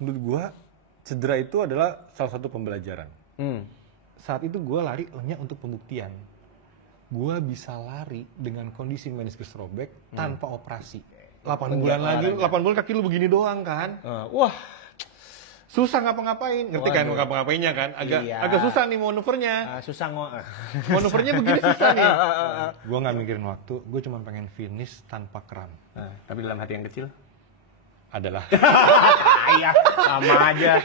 menurut gue cedera itu adalah salah satu pembelajaran. Saat itu gue lari hanya untuk pembuktian. Gue bisa lari dengan kondisi meniskus robek tanpa operasi. 8 bulan kaki lu begini doang kan. Wah, susah ngapa-ngapain. Ngerti kan ngapa-ngapainnya kan? Agak susah nih manuvernya. Manuvernya begini susah nih. Gue nggak mikirin waktu, gue cuma pengen finish tanpa kram. Tapi dalam hati yang kecil Adalah. iya, sama aja.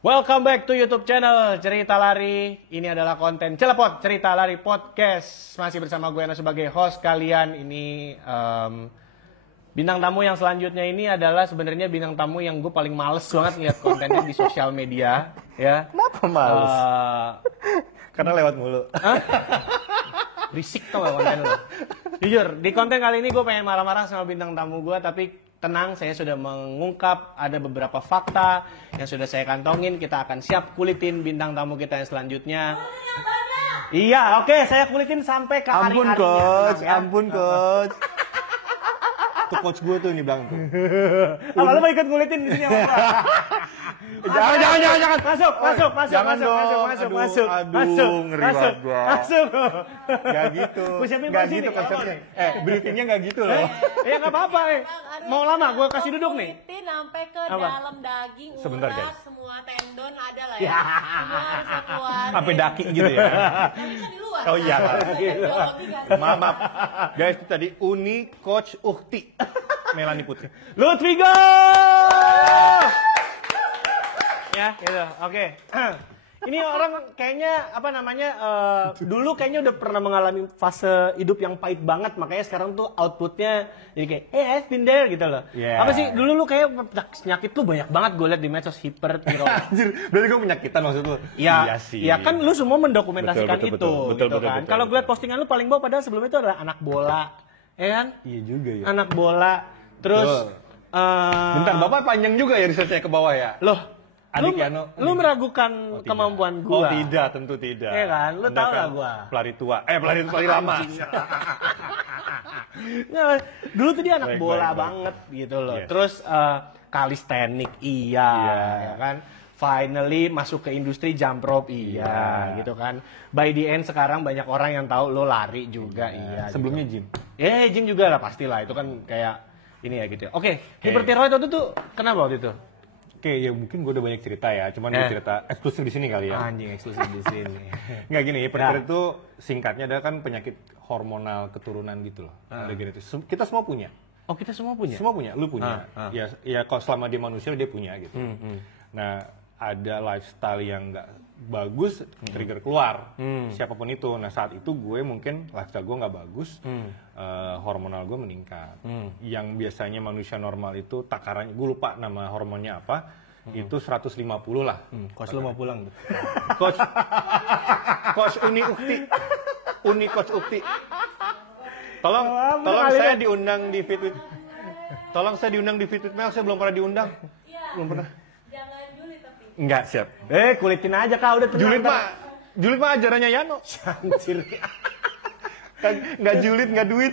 Welcome back to YouTube channel Cerita Lari. Ini adalah konten Celepot Cerita Lari Podcast. Masih bersama gue Ana sebagai host kalian. Ini bintang tamu yang selanjutnya ini adalah sebenarnya bintang tamu yang gue paling males banget lihat kontennya di sosial media. Ya. Kenapa males? Karena lewat mulu. Berisik tau gak konten lo. Jujur, di konten kali ini gue pengen marah-marah sama bintang tamu gue, tapi tenang, saya sudah mengungkap ada beberapa fakta yang sudah saya kantongin. Kita akan siap kulitin bintang tamu kita yang selanjutnya. Iya, oke, saya kulitin sampai ke hari-harinya. Ampun coach. Tuh coach gue tuh ini bilang tuh. Apa lu mau ikut kulitin di sini apa? Jangan. Masuk. Ngeri banget gua. Masuk. Gak gitu. Gak gitu konsepnya. Briefingnya gak gitu loh. Ya nggak apa-apa. Mau lama, gue kasih duduk nih. Kulitin sampai ke dalam daging, Sebentar, urat, guys. semua tendon ada lah ya. Semua harus keluar. Sampai daki gitu ya. Tapi kan di luar. Oh iya. Biologi kan. Maaf. Guys, itu tadi Uni Coach Ukti. Melani Putri. Lutfigo! Ya, gitu. Oke. Ini orang kayaknya apa namanya dulu kayaknya udah pernah mengalami fase hidup yang pahit banget, makanya sekarang tuh outputnya jadi kayak I've been there gitu loh. Yeah. Apa sih dulu lu kayak penyakit lu banyak banget gue liat di medsos hipertiroid. Anjir, berarti gue penyakitan maksud lu? Iya sih. Ya kan lu semua mendokumentasikan Betul, gitu kan. Kalau gue liat postingan lu paling bawah padahal sebelumnya itu adalah anak bola, ya kan? Iya juga ya. Anak bola, terus Bentar, Bapak panjang juga ya risetnya ke bawah ya? loh. Adik Yano. Lu meragukan kemampuan Oh gua. tidak, tentu tidak. Iya kan? Lu Anda tahu kan lah gua. Pelari tua. Pelari lama. Nah, dulu tuh dia anak Baik, bola baik. banget gitu loh. Yes. Terus calisthenics iya, ya kan. Finally masuk ke industri jump rope iya, gitu kan. By the end sekarang banyak orang yang tahu lo lari juga iya. Sebelumnya gitu. gym. Gym juga lah pastilah, itu kan kayak ini ya gitu ya. Oke, hipertiroid waktu itu kenapa waktu itu? Oke, ya mungkin gue udah banyak cerita ya. Cuman gue cerita eksklusif di sini kali ya. Anjing eksklusif di sini. Nggak gini, hipertiroid itu singkatnya adalah kan penyakit hormonal keturunan gitu loh. Ada genetis. Kita semua punya. Oh, kita semua punya? Semua punya, lu punya. Ya kalau selama dia manusia dia punya gitu. Nah, ada lifestyle yang nggak bagus, trigger keluar. Siapapun itu. Nah, saat itu gue mungkin lifestyle gue nggak bagus, hormonal gue meningkat. Yang biasanya manusia normal itu takarannya, gue lupa nama hormonnya apa, itu 150 lah. Coach lu mau pulang tuh. Coach Uni Coach Ukti. Tolong saya diundang di Fit with. Tolong saya diundang di Fit with Mel, saya belum pernah diundang. Belum pernah. Jangan julid tapi. Enggak, siap. Kulitin aja kak, udah tenang. Julid mah ajarannya Yano. Anjir. Nggak julid, nggak duit.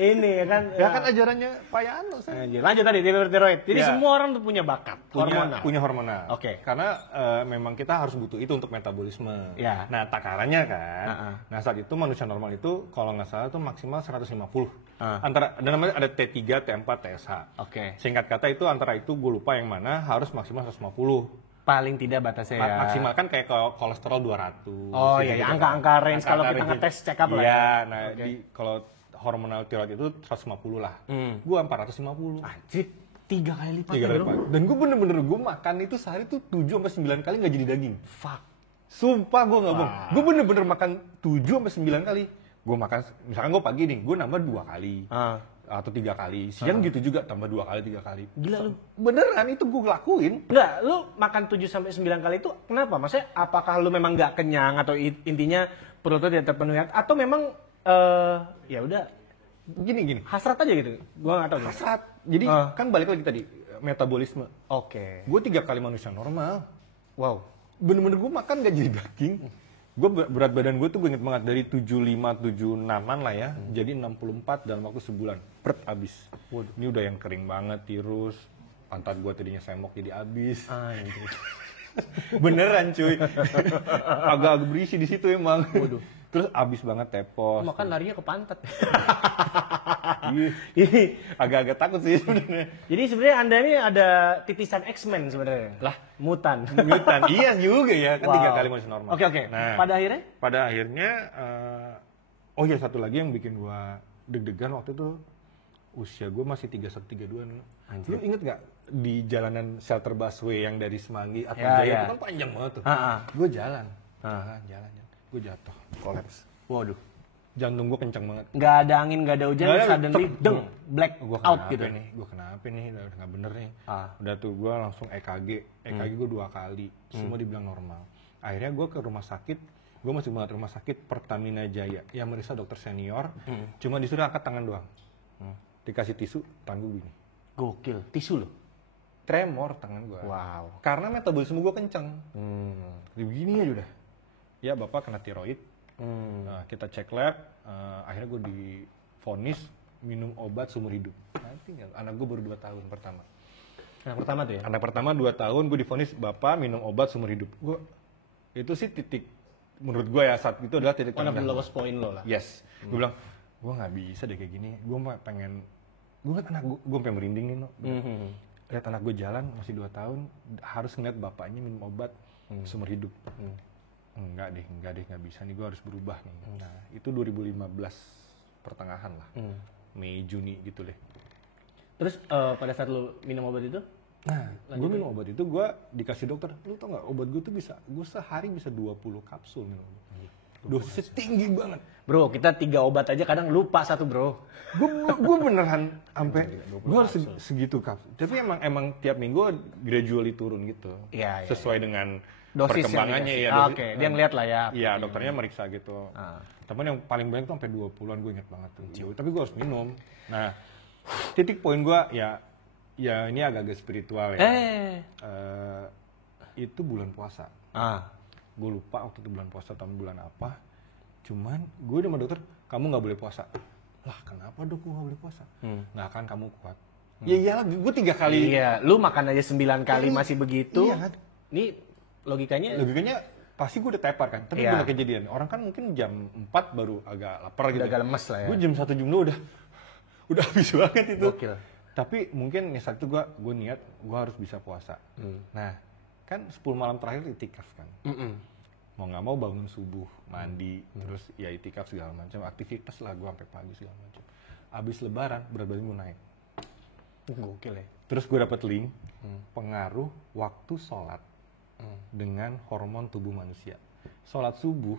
Ini ya kan. Ya kan ajarannya Pak Yano. Anjir. Lanjut tadi hipertiroid. Jadi Ya. semua orang tuh punya bakat hormonal. Punya hormonal. Oke. Karena memang kita harus butuh itu untuk metabolisme. Ya. Nah, takarannya kan. Nah, saat itu manusia normal itu kalau nggak salah itu maksimal 150. Antara ada namanya ada T3, T4, TSH. Oke. Singkat kata itu antara itu gue lupa yang mana harus maksimal 150. Paling tidak batasnya ya. Maksimal kan kayak kolesterol 200. Oh gitu iya, gitu. angka-angka range kalau kita range. ngetes check up lah Iya, ya. nah kalau hormonal tiroid itu 150 lah. Gue 450. Anjir, 3 kali lipat. 3 kali lipat. Dan gue bener-bener gue makan itu sehari tuh 7-9 kali nggak jadi daging. Fuck. Sumpah gue nggak bohong. Gue bener-bener makan 7-9 kali. Gue makan, misalkan gue pagi nih, gue nambah 2 kali. Atau 3 kali. Siang gitu juga, tambah 2 kali, 3 kali. Gila lu. Beneran, itu gue lakuin. Enggak, lu makan 7-9 kali itu kenapa? Maksudnya apakah lu memang nggak kenyang atau intinya perut lu tidak terpenuhi atau memang ya udah Gini. hasrat aja gitu? Gua nggak tahu. Hasrat. Jadi kan balik lagi tadi, metabolisme. Oke. Gue 3 kali manusia normal. Wow. Bener-bener gue makan gak jadi daging. Gue berat badan gue tuh gue inget banget dari 75, 76-an lah ya. Jadi 64 dalam waktu sebulan. Pret, abis. Waduh, ini udah yang kering banget, tirus. Pantat gue tadinya semok jadi abis. Beneran cuy. Agak-agak berisi di situ emang. Waduh. Terus abis banget tepos. Makan larinya ke pantat. Iya. Agak-agak takut sih sebenarnya. Jadi sebenarnya Anda ini ada titisan X-Men sebenarnya. Lah, mutan. mutan. Iya juga ya, kan 3 Wow. kali masih normal. Oke. Nah, Pada akhirnya? Oh ya satu lagi yang bikin gua deg-degan waktu itu usia gua masih 31, 32. Lu inget nggak di jalanan shelter busway yang dari Semanggi atau Ya, Jaya ya. itu kan panjang banget tuh. Ha-ha. Gue jalan, gue jatuh, kolaps. Waduh. Jantung gue kencang banget. Nggak ada angin, nggak ada hujan, Nggak ada, suddenly deng, black Gue out kenapa gitu. nih? Gue kenapa nih? Udah nggak bener nih. Ah. Udah tuh gue langsung EKG gue 2 kali, semua dibilang normal. Akhirnya gue ke rumah sakit, gue masih banget rumah sakit Pertamina Jaya, yang meriksa dokter senior, cuma disuruh angkat tangan doang. Dikasih tisu, tangan gue gini. Gokil, tisu loh. Tremor tangan gue. Wow. Karena metabolisme gue kenceng. Begini aja udah. Ya bapak kena tiroid. Nah, kita cek lab, akhirnya gue divonis minum obat seumur hidup. Nanti anak gue baru 2 tahun pertama. Anak pertama tuh ya? Anak pertama 2 tahun gue divonis bapak minum obat seumur hidup. Gue itu sih titik menurut gue ya saat itu adalah titik One of the terendah. lowest point lo lah. Yes. Gue bilang gue nggak bisa deh kayak gini. Gue pengen gue ngeliat anak gue pengen merinding nih no. Lihat anak gue jalan masih 2 tahun harus ngeliat bapaknya minum obat seumur hidup. Enggak deh nggak bisa nih, gue harus berubah nih. Nah itu 2015 pertengahan lah, Mei Juni gitu deh. Terus pada saat lo minum obat itu? Nah gue minum obat itu gue dikasih dokter, lu tau nggak obat gue tuh bisa, gue sehari bisa 20 kapsul minum obat. Dosisnya tinggi banget. Bro, kita 3 obat aja kadang lupa 1 bro. Gue beneran sampai gue harus segitu kapsul. Tapi emang tiap minggu gradually turun gitu. Iya, Sesuai dengan dosis perkembangannya yang ya. dikasih. Oke, dia ngeliat lah ya. Iya, dokternya meriksa gitu. Tapi yang paling banyak tuh sampai 20-an, gue inget banget tuh. Tapi gue harus minum. Nah, titik poin gue ya ini agak-agak spiritual ya. Itu bulan puasa. Gue lupa waktu itu bulan puasa tahun bulan apa. Cuman gue udah sama dokter, kamu nggak boleh puasa. Lah kenapa dok gue nggak boleh puasa? Nggak akan kamu kuat. Ya iyalah, gue 3 kali. Iya, lu makan aja 9 kali masih begitu. Iya kan? Ini logikanya pasti gue udah tepar kan. Tapi Iya. bener kejadian. Orang kan mungkin jam 4 baru agak lapar gitu. udah agak lemes lah ya. Gue jam 1 jam 2 udah habis banget itu. Gokil. Tapi mungkin saat itu gue niat gue harus bisa puasa. Nah kan 10 malam terakhir itikaf kan. Mau nggak mau bangun subuh, mandi, terus ya itikaf segala macam, aktivitas lah gue sampai pagi segala macam. Abis lebaran berat badan gue naik. Gokil ya. Terus gue dapet link pengaruh waktu sholat dengan hormon tubuh manusia. Sholat subuh,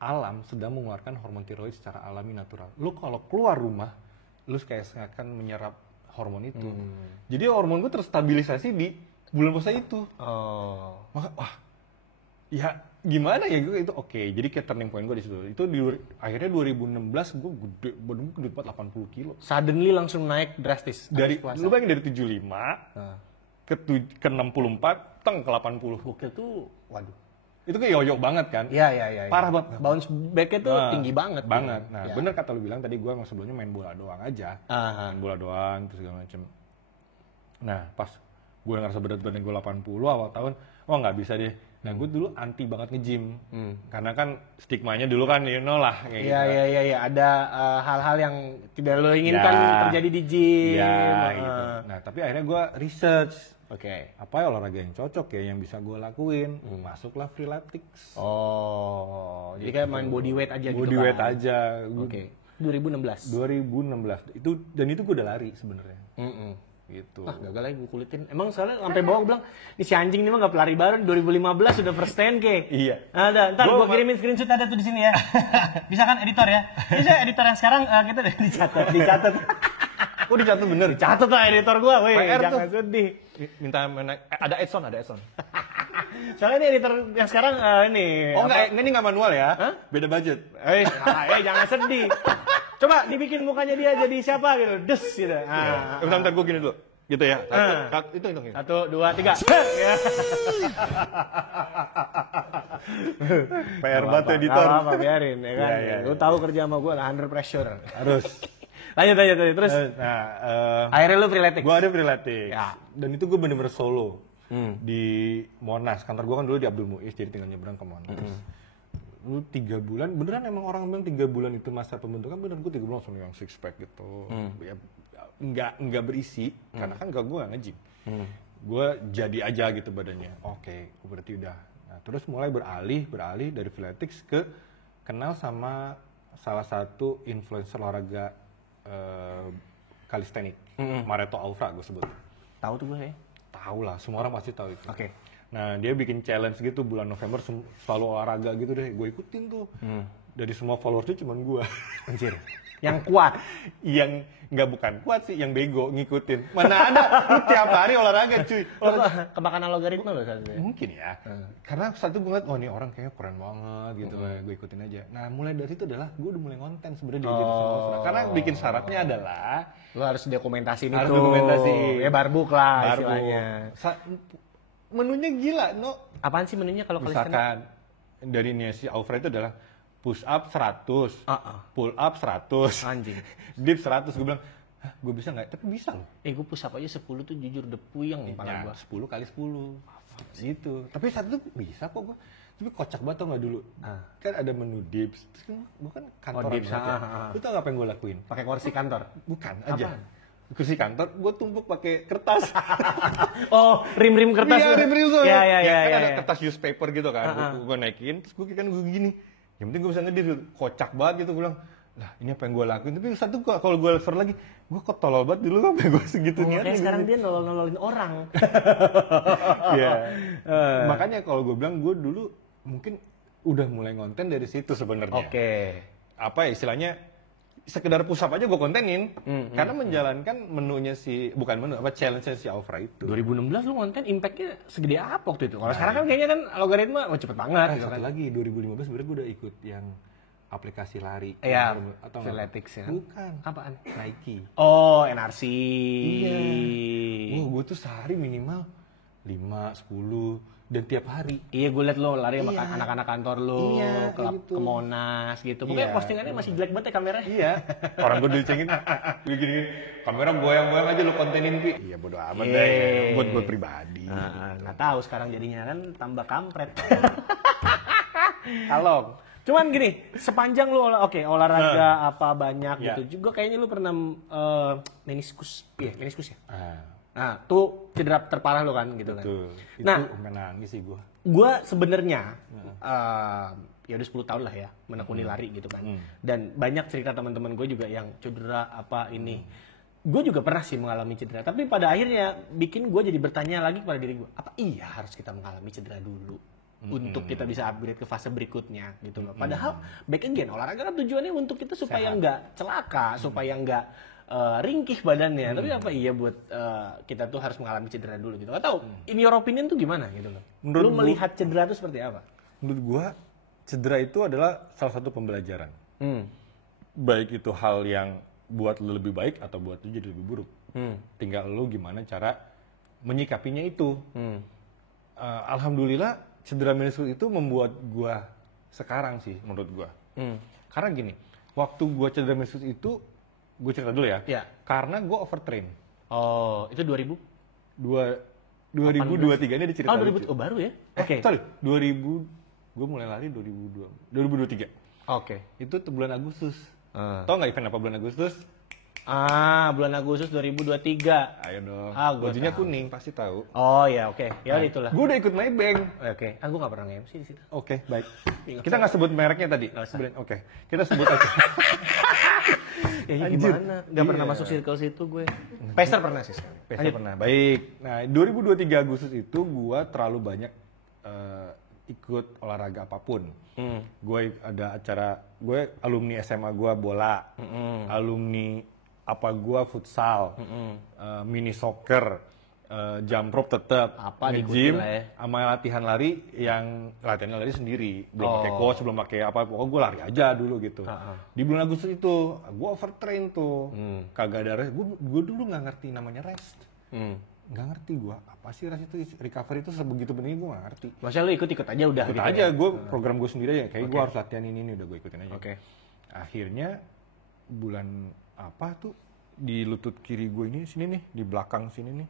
alam sedang mengeluarkan hormon tiroid secara alami natural. Lu kalau keluar rumah, lu kayak akan menyerap hormon itu. Jadi hormon gue terstabilisasi di bulan puasa itu. Maka wah, ya gimana ya gue itu oke. Jadi kayak turning point gue di situ. Itu akhirnya 2016 gue gede, badan gue gede banget 80 kilo. Suddenly langsung naik drastis. Dari habis puasa. lu bayangin dari 75 ke 64 teng ke 80. Gokil tuh, waduh. Itu kayak yoyo banget kan? Iya. Parah banget. Bounce back-nya tuh tinggi banget. Banget. Nah, Ya. bener kata lu bilang tadi gue emang sebelumnya main bola doang aja. Main bola doang terus segala macem. Nah, pas gue ngerasa berat badan gue 80 awal tahun, oh nggak bisa deh. Nah, gue dulu anti banget nge-gym. Karena kan stigmanya dulu kan you know lah kayak gitu. Iya. Ada hal-hal yang tidak lo inginkan terjadi di gym. Iya, gitu. Nah, tapi akhirnya gue research. Oke. Apa ya olahraga yang cocok ya, yang bisa gue lakuin. Masuklah Freeletics. Oh, jadi kayak main body weight aja gitu Body kan. weight aja. Oke. 2016. 2016. Itu gue udah lari sebenarnya. Gitu. Gagal lagi gue kulitin. Emang soalnya sampai bawah gue bilang, ini si anjing ini mah gak pelari baru 2015 sudah first 10K. Iya. Ada, ntar gue kirimin screenshot ada tuh di sini ya. Bisa kan editor ya? Bisa editor yang sekarang kita udah dicatat. Oh dicatat bener? Dicatat lah editor gue, weh. PR Jangan tuh. sedih. Minta ada Edson. Soalnya ini editor yang sekarang ini. Oh enggak, ini nggak manual ya? Hah? Beda budget. Jangan sedih. Coba dibikin mukanya dia jadi siapa gitu, des gitu. Bentar gue gini dulu. Gitu ya. Itu hitung. 1, 2, 3. Ya. PR banget editor. Gak apa-apa, biarin ya kan. Ya. Lu tahu kerja sama gue lah, under pressure. Harus. lanjut. Terus akhirnya lu freeletics. Gue ada freeletics. Ya. Dan itu gue bener-bener solo. Di Monas. Kantor gue kan dulu di Abdul Muiz, jadi tinggal nyebrang ke Monas. Lu 3 bulan, beneran emang orang bilang 3 bulan itu masa pembentukan, bener gue 3 bulan langsung yang six pack gitu. Ya, nggak berisi, karena kan gue nggak nge-gym. Gue jadi aja gitu badannya. Oke, berarti udah. Nah, terus mulai beralih dari freeletics ke kenal sama salah satu influencer olahraga kalistenik, Mareto Aufra gue sebut. Tahu tuh gue ya. Tahu lah, semua orang pasti tahu itu. Oke. Nah, dia bikin challenge gitu bulan November selalu olahraga gitu deh. Gue ikutin tuh. Dari semua followersnya cuman gue. Anjir. Yang kuat. Yang nggak bukan kuat sih, yang bego ngikutin. Mana ada lu tiap hari olahraga cuy. Kemakan algoritma loh saat itu. Mungkin ya. Karena satu gue ngeliat, oh nih orang kayaknya keren banget gitu. Gue ikutin aja. Nah, mulai dari situ adalah gue udah mulai konten sebenarnya di Instagram. Karena bikin syaratnya adalah Lu harus dokumentasi itu. Harus dokumentasi. Ya barbuk lah Barbuk. istilahnya. Menunya gila, no. Apaan sih menunya kalau kalian Misalkan dari si Aufra itu adalah push up 100, pull up 100, Anjing. dip 100. Gue bilang, hah, gue bisa nggak? Tapi bisa loh. Gue push up aja 10 tuh jujur udah puyeng nih pala gua. 10 kali 10. Gitu. Tapi satu tuh bisa kok gue. Tapi kocak banget tau nggak dulu? Kan ada menu dips. Terus kan gue kan kantor. dips, Lu tau nggak apa yang gue lakuin? Pakai kursi kantor. Bukan aja. Apaan? Kursi kantor, gue tumpuk pakai kertas. Oh, rim-rim kertas. Iya, rim-rim tuh. Iya, Kan ada iya. kertas newspaper gitu kan. Gue naikin, terus gue kan gue gini. Yang penting gue bisa ngedip. Kocak banget gitu. Gue bilang, lah ini apa yang gue lakuin. Tapi satu kalau gue lever lagi, gue kok tolol banget dulu apa gue segitu niatnya. Kayak sekarang dia nolol-nololin orang. Iya. Makanya kalau gue bilang, gue dulu mungkin udah mulai konten dari situ sebenarnya. Oke. Apa ya, istilahnya sekedar push up aja gue kontenin. Karena menjalankan menunya bukan menu, apa challenge-nya si Aufra itu. 2016 lu konten impact-nya segede apa waktu itu? Kalau sekarang kan kayaknya kan algoritma cepet banget gitu Satu kan. lagi 2015 sebenarnya gue udah ikut yang aplikasi lari. Iya, atau Freeletics ya. Bukan. Apaan? Nike. Oh, NRC. Iya. Gue tuh sehari minimal 5, 10 dan tiap hari. Iya, gue liat lo lari sama anak-anak kantor lo Iya, ke, kayak gitu. ke Monas gitu. Pokoknya Iya. postingannya masih jelek banget ya kameranya. Iya. Orang gue dicengin, gue gini, kamera goyang-goyang aja lu kontenin Pi. Iya bodo amat Iya. deh, buat pribadi. Nggak tahu sekarang jadinya kan tambah kampret. Kalong. Cuman gini, sepanjang lu olahraga apa banyak Iya. gitu juga kayaknya lu pernah meniskus ya. Ah, Nah, tuh cedera terparah lu kan gitu kan. tuh. Itu Nah, menangis sih gue. gua sebenarnya ya udah 10 tahun lah ya menekuni lari gitu kan. Dan banyak cerita teman-teman gue juga yang cedera apa ini. Gue juga pernah sih mengalami cedera, tapi pada akhirnya bikin gue jadi bertanya lagi kepada diri gue, apa iya harus kita mengalami cedera dulu untuk kita bisa upgrade ke fase berikutnya gitu loh. Padahal back again olahraga kan tujuannya untuk kita supaya nggak celaka, supaya nggak ringkih badannya. Tapi apa iya buat kita tuh harus mengalami cedera dulu gitu. Gak tau, in your opinion tuh gimana gitu loh? Menurut Lu melihat cedera tuh seperti apa? Menurut gue, cedera itu adalah salah satu pembelajaran. Baik itu hal yang buat lu lebih baik atau buat lu jadi lebih buruk. Tinggal lu gimana cara menyikapinya itu. Alhamdulillah cedera meniskus itu membuat gue sekarang sih menurut gue. Karena gini, waktu gue cedera meniskus itu, gue cerita dulu ya. Iya. Karena gue overtrain. Oh, itu 2000? 2023 ini ada cerita Oh, 2000. lucu. Oh, baru ya? Oke. Sorry, 2000, gue mulai lari 2023. Oke. Itu tuh bulan Agustus. Tau nggak event apa bulan Agustus? Bulan Agustus 2023. Ayo dong. Gua Bajunya tahu. kuning, pasti tahu. Oh ya, oke. Ya itulah. Gue udah ikut Maybank. Oke. Gue nggak pernah nge-MC di situ. Oke, baik. Kita nggak sebut mereknya tadi. Nggak usah. Oke, kita sebut aja. Ya Anjir. gimana? Nggak pernah masuk circle situ gue. Pester pernah sih sekali. Pesta pernah. Baik. Nah, 2023 Agustus itu gue terlalu banyak ikut olahraga apapun. Gue ada acara, gue alumni SMA gue bola, alumni apa gue futsal, mini soccer, jump rope tetap, Apa nge-gym, diikutin lah ya. sama latihan lari yang latihan lari sendiri, belum pakai coach, belum pakai apa, pokoknya gue lari aja dulu gitu. Di bulan Agustus itu gue overtrain tuh, kagak ada rest. Gue dulu nggak ngerti namanya rest. Nggak ngerti gue, apa sih ras itu, recovery itu sebegitu penting gue nggak ngerti. Maksudnya lu ikut aja udah Ikut gitu aja, ya? gue program gue sendiri aja, kayak gue harus latihan ini udah gue ikutin aja. Oke. Akhirnya bulan apa tuh di lutut kiri gue ini sini nih, di belakang sini nih,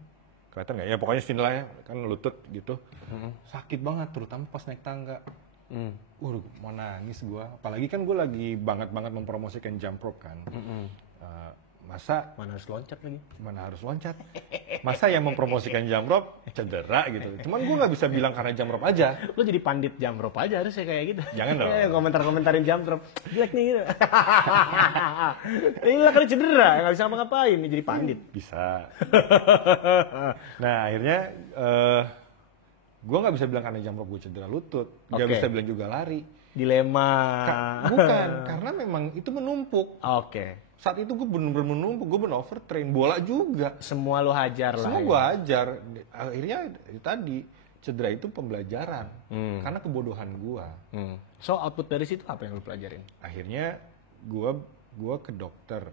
kelihatan nggak? Ya pokoknya sini lah ya, kan lutut gitu, sakit banget, terutama pas naik tangga. Mau nangis gue, apalagi kan gue lagi banget mempromosikan jump rope kan. Masa Mana harus loncat lagi? mana harus loncat? Masa yang mempromosikan jump rope cedera gitu. Cuman gue nggak bisa bilang karena jump rope aja. Lu jadi pandit jump rope aja harusnya kayak gitu. Jangan dong. Komentar-komentarin jump rope. Jelek nih gitu. Ini lah kali cedera, nggak bisa ngapa-ngapain nih jadi pandit. Bisa. Nah akhirnya gue nggak bisa bilang karena jump rope gue cedera lutut. Nggak Oke. bisa bilang juga lari. Dilema. Bukan, karena memang itu menumpuk. Oke. Saat itu gue bener-bener menumpuk, gue bener overtrain, bola juga. Semua lu hajar lah. Semua ya. gue ajar. Akhirnya tadi cedera itu pembelajaran karena kebodohan gue. So output dari situ apa yang lu pelajarin? Akhirnya gue ke dokter.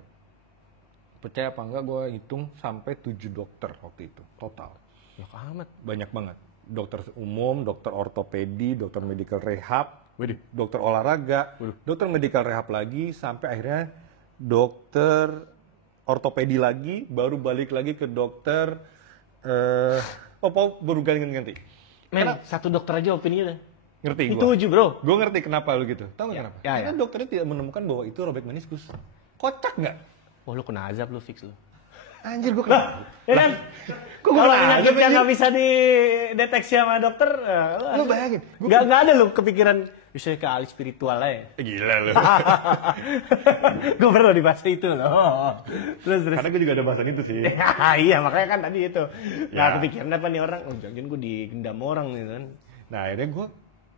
Percaya apa enggak, gue hitung sampai 7 dokter waktu itu total. Ya amat. Banyak banget. Dokter umum, dokter ortopedi, dokter medical rehab, dokter olahraga, dokter medical rehab lagi, sampai akhirnya dokter ortopedi lagi, baru balik lagi ke dokter baru ganti. Men, satu dokter aja opini udah. Ngerti Itu gue? 7 bro. Gue ngerti kenapa lu gitu. Tahu nggak Ya, kenapa? ya, Karena ya. dokternya tidak menemukan bahwa itu robek meniskus. Kocak nggak? Oh lu kena azab lu fix lu. Anjir gue kenapa? Ya kan? Kok Kalau kena penyakit azab, yang anjir? nggak bisa dideteksi sama dokter, Lu bayangin. nggak ada lu kepikiran bisa ke ahli spiritual aja. Gila lu. Gue pernah dibahas itu loh. Terus. Karena gue juga ada bahasan itu sih. Iya makanya kan tadi itu. Nah Ya. kepikiran apa nih orang? Oh jangan gue digendam orang nih kan. Nah akhirnya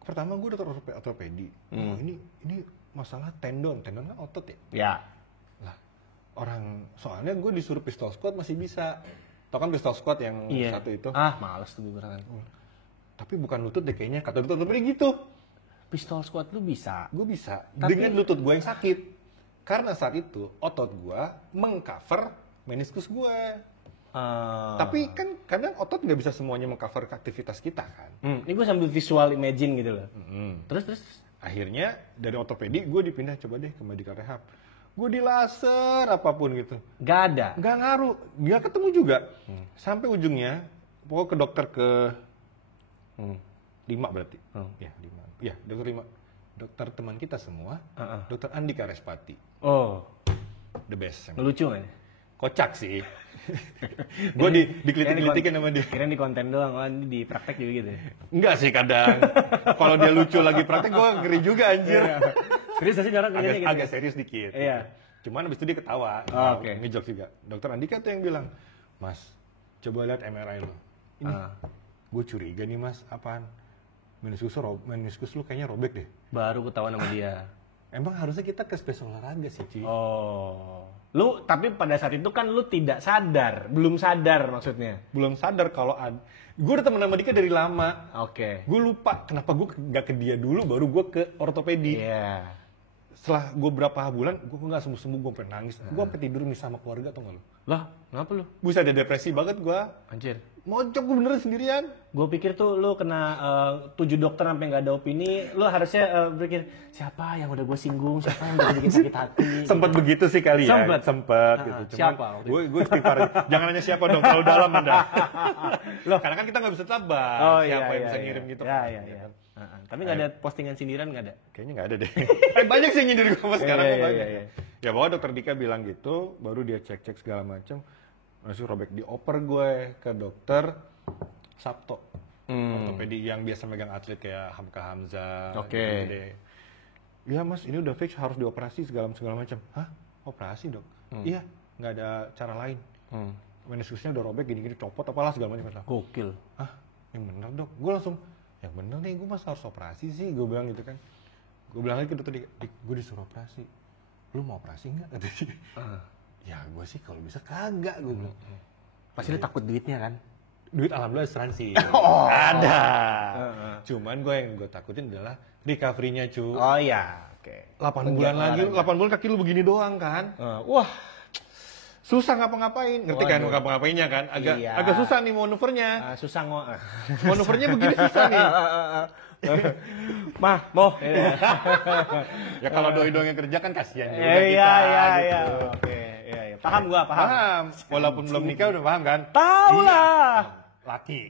pertama gue dokter ortopedi. Oh, ini masalah tendon kan otot ya. Ya. Lah soalnya gue disuruh pistol squat masih bisa. Tau kan pistol squat yang Iya. satu itu. Ah males tuh gue beneran. Tapi bukan lutut deh kayaknya. Kata dokter ortopedi gitu. Pistol squat lu bisa. Gue bisa Tapi- dengan lutut gue yang sakit. Karena saat itu otot gue mengcover meniskus gue. Tapi kan kadang otot nggak bisa semuanya mengcover aktivitas kita kan. Ini gue sambil visual imagine gitu loh. Terus. Akhirnya dari ortopedi gue dipindah coba deh ke medical rehab. Gue di laser apapun gitu. Gak ada. Nggak ngaruh, dia ketemu juga. Sampai ujungnya, pokoknya ke dokter ke 5 berarti. Ya 5. Ya dokter 5. Dokter teman kita semua, dokter Andika Respati. Oh. The best. Lucu kan? Kocak sih. Gue dikritik-kritikin sama dia. Kirain di konten doang, oh, ini di praktek juga gitu. Enggak sih kadang. Kalau dia lucu lagi praktek, gue ngeri juga anjir. Serius sih orang kerjanya gitu. Agak serius dikit. Iya. Cuman abis itu dia ketawa. Oh, oke. Ngejok juga. Dokter Andika tuh yang bilang, Mas, coba lihat MRI lo. Ini, gue curiga nih mas, apaan? Meniskus lu kayaknya robek deh. Baru ketahuan sama dia. Emang harusnya kita ke spesial olahraga sih, Ci. Oh. Lu tapi pada saat itu kan lu tidak sadar, belum sadar maksudnya. Belum sadar kalau gue udah temen sama Dika dari lama. Oke. Gue lupa kenapa gue gak ke dia dulu, baru gue ke ortopedi. Iya. Setelah gue berapa bulan, gue gak sembuh-sembuh, gue pengen nangis. Gue sampai tidur misah sama keluarga, tau gak lu? Lah, kenapa lu? Buset, ada depresi banget gue. Anjir. Mojok gue beneran sendirian. Gue pikir tuh lu kena 7 dokter sampai nggak ada opini, lu harusnya berpikir siapa yang udah gue singgung, siapa yang udah bikin sakit hati. Sempet begitu sih kali ya. Sempet. Gitu. Cuman Siapa waktu itu? gue istighfar. Jangan nanya siapa dong, terlalu dalam Anda. Loh, karena kan kita nggak bisa tebak siapa yang bisa ngirim gitu. Ya, ya, ya. Tapi nggak ada postingan sindiran nggak ada. Kayaknya nggak ada deh. Banyak sih yang nyindir gue sama sekarang. Iya, banyak. iya. Ya bahwa dokter Dika bilang gitu, baru dia cek-cek segala macam. Masuk robek, dioper gue ke dokter Sabto. Ortopedi yang biasa megang atlet kayak Hamka Hamzah. Oke. Gitu deh. Iya mas, ini udah fix harus dioperasi segala macam. Hah? Operasi dok? Iya, nggak ada cara lain. Meniskusnya udah robek, gini-gini copot apalah segala macam. Gokil. Hah? Yang bener dok? Gue langsung, yang bener nih gue masa harus operasi sih? Gue bilang gitu kan. Gue bilang lagi ke dokter, gue disuruh operasi. Lu mau operasi nggak? Kata dia. Ya gue sih kalau bisa kagak, gue bilang. Pasti lu takut duitnya kan? Duit alhamdulillah asuransi. Ada. Cuman yang gue takutin adalah recovery-nya cu. Oh iya, oke. 8 bulan lagi, 8 bulan kaki lu begini doang kan. Wah, susah ngapa-ngapain. Ngerti kan ngapa-ngapainnya kan? Agak susah nih manuvernya. Susah Manuvernya begini susah nih. Moh. Ya kalau doi doang yang kerja kan kasihan juga Iya, kita. iya. Gitu. Oke, iya. Paham gua, paham. Paham. Walaupun belum nikah udah paham kan? Tahu lah. Laki.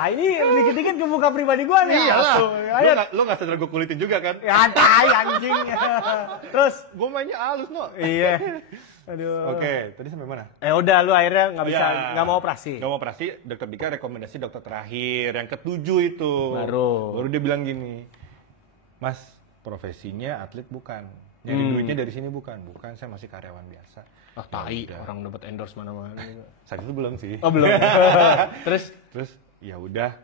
Ini dikit-dikit ke muka pribadi gua nih. Iyalah. Lu gak sadar gue kulitin juga kan? Ya, anjing. Terus Gue mainnya halus, no. iya. Aduh. Oke, tadi sampai mana? Udah lu akhirnya nggak mau operasi. Nggak mau operasi, dokter Dika rekomendasi dokter terakhir, yang ke-7 itu. Baru dia bilang gini, Mas, profesinya atlet bukan. Nyari duitnya dari sini bukan. Bukan, saya masih karyawan biasa. Tai, orang dapat endorse mana-mana. Saat itu belum sih. Oh, belum. Terus ya udah,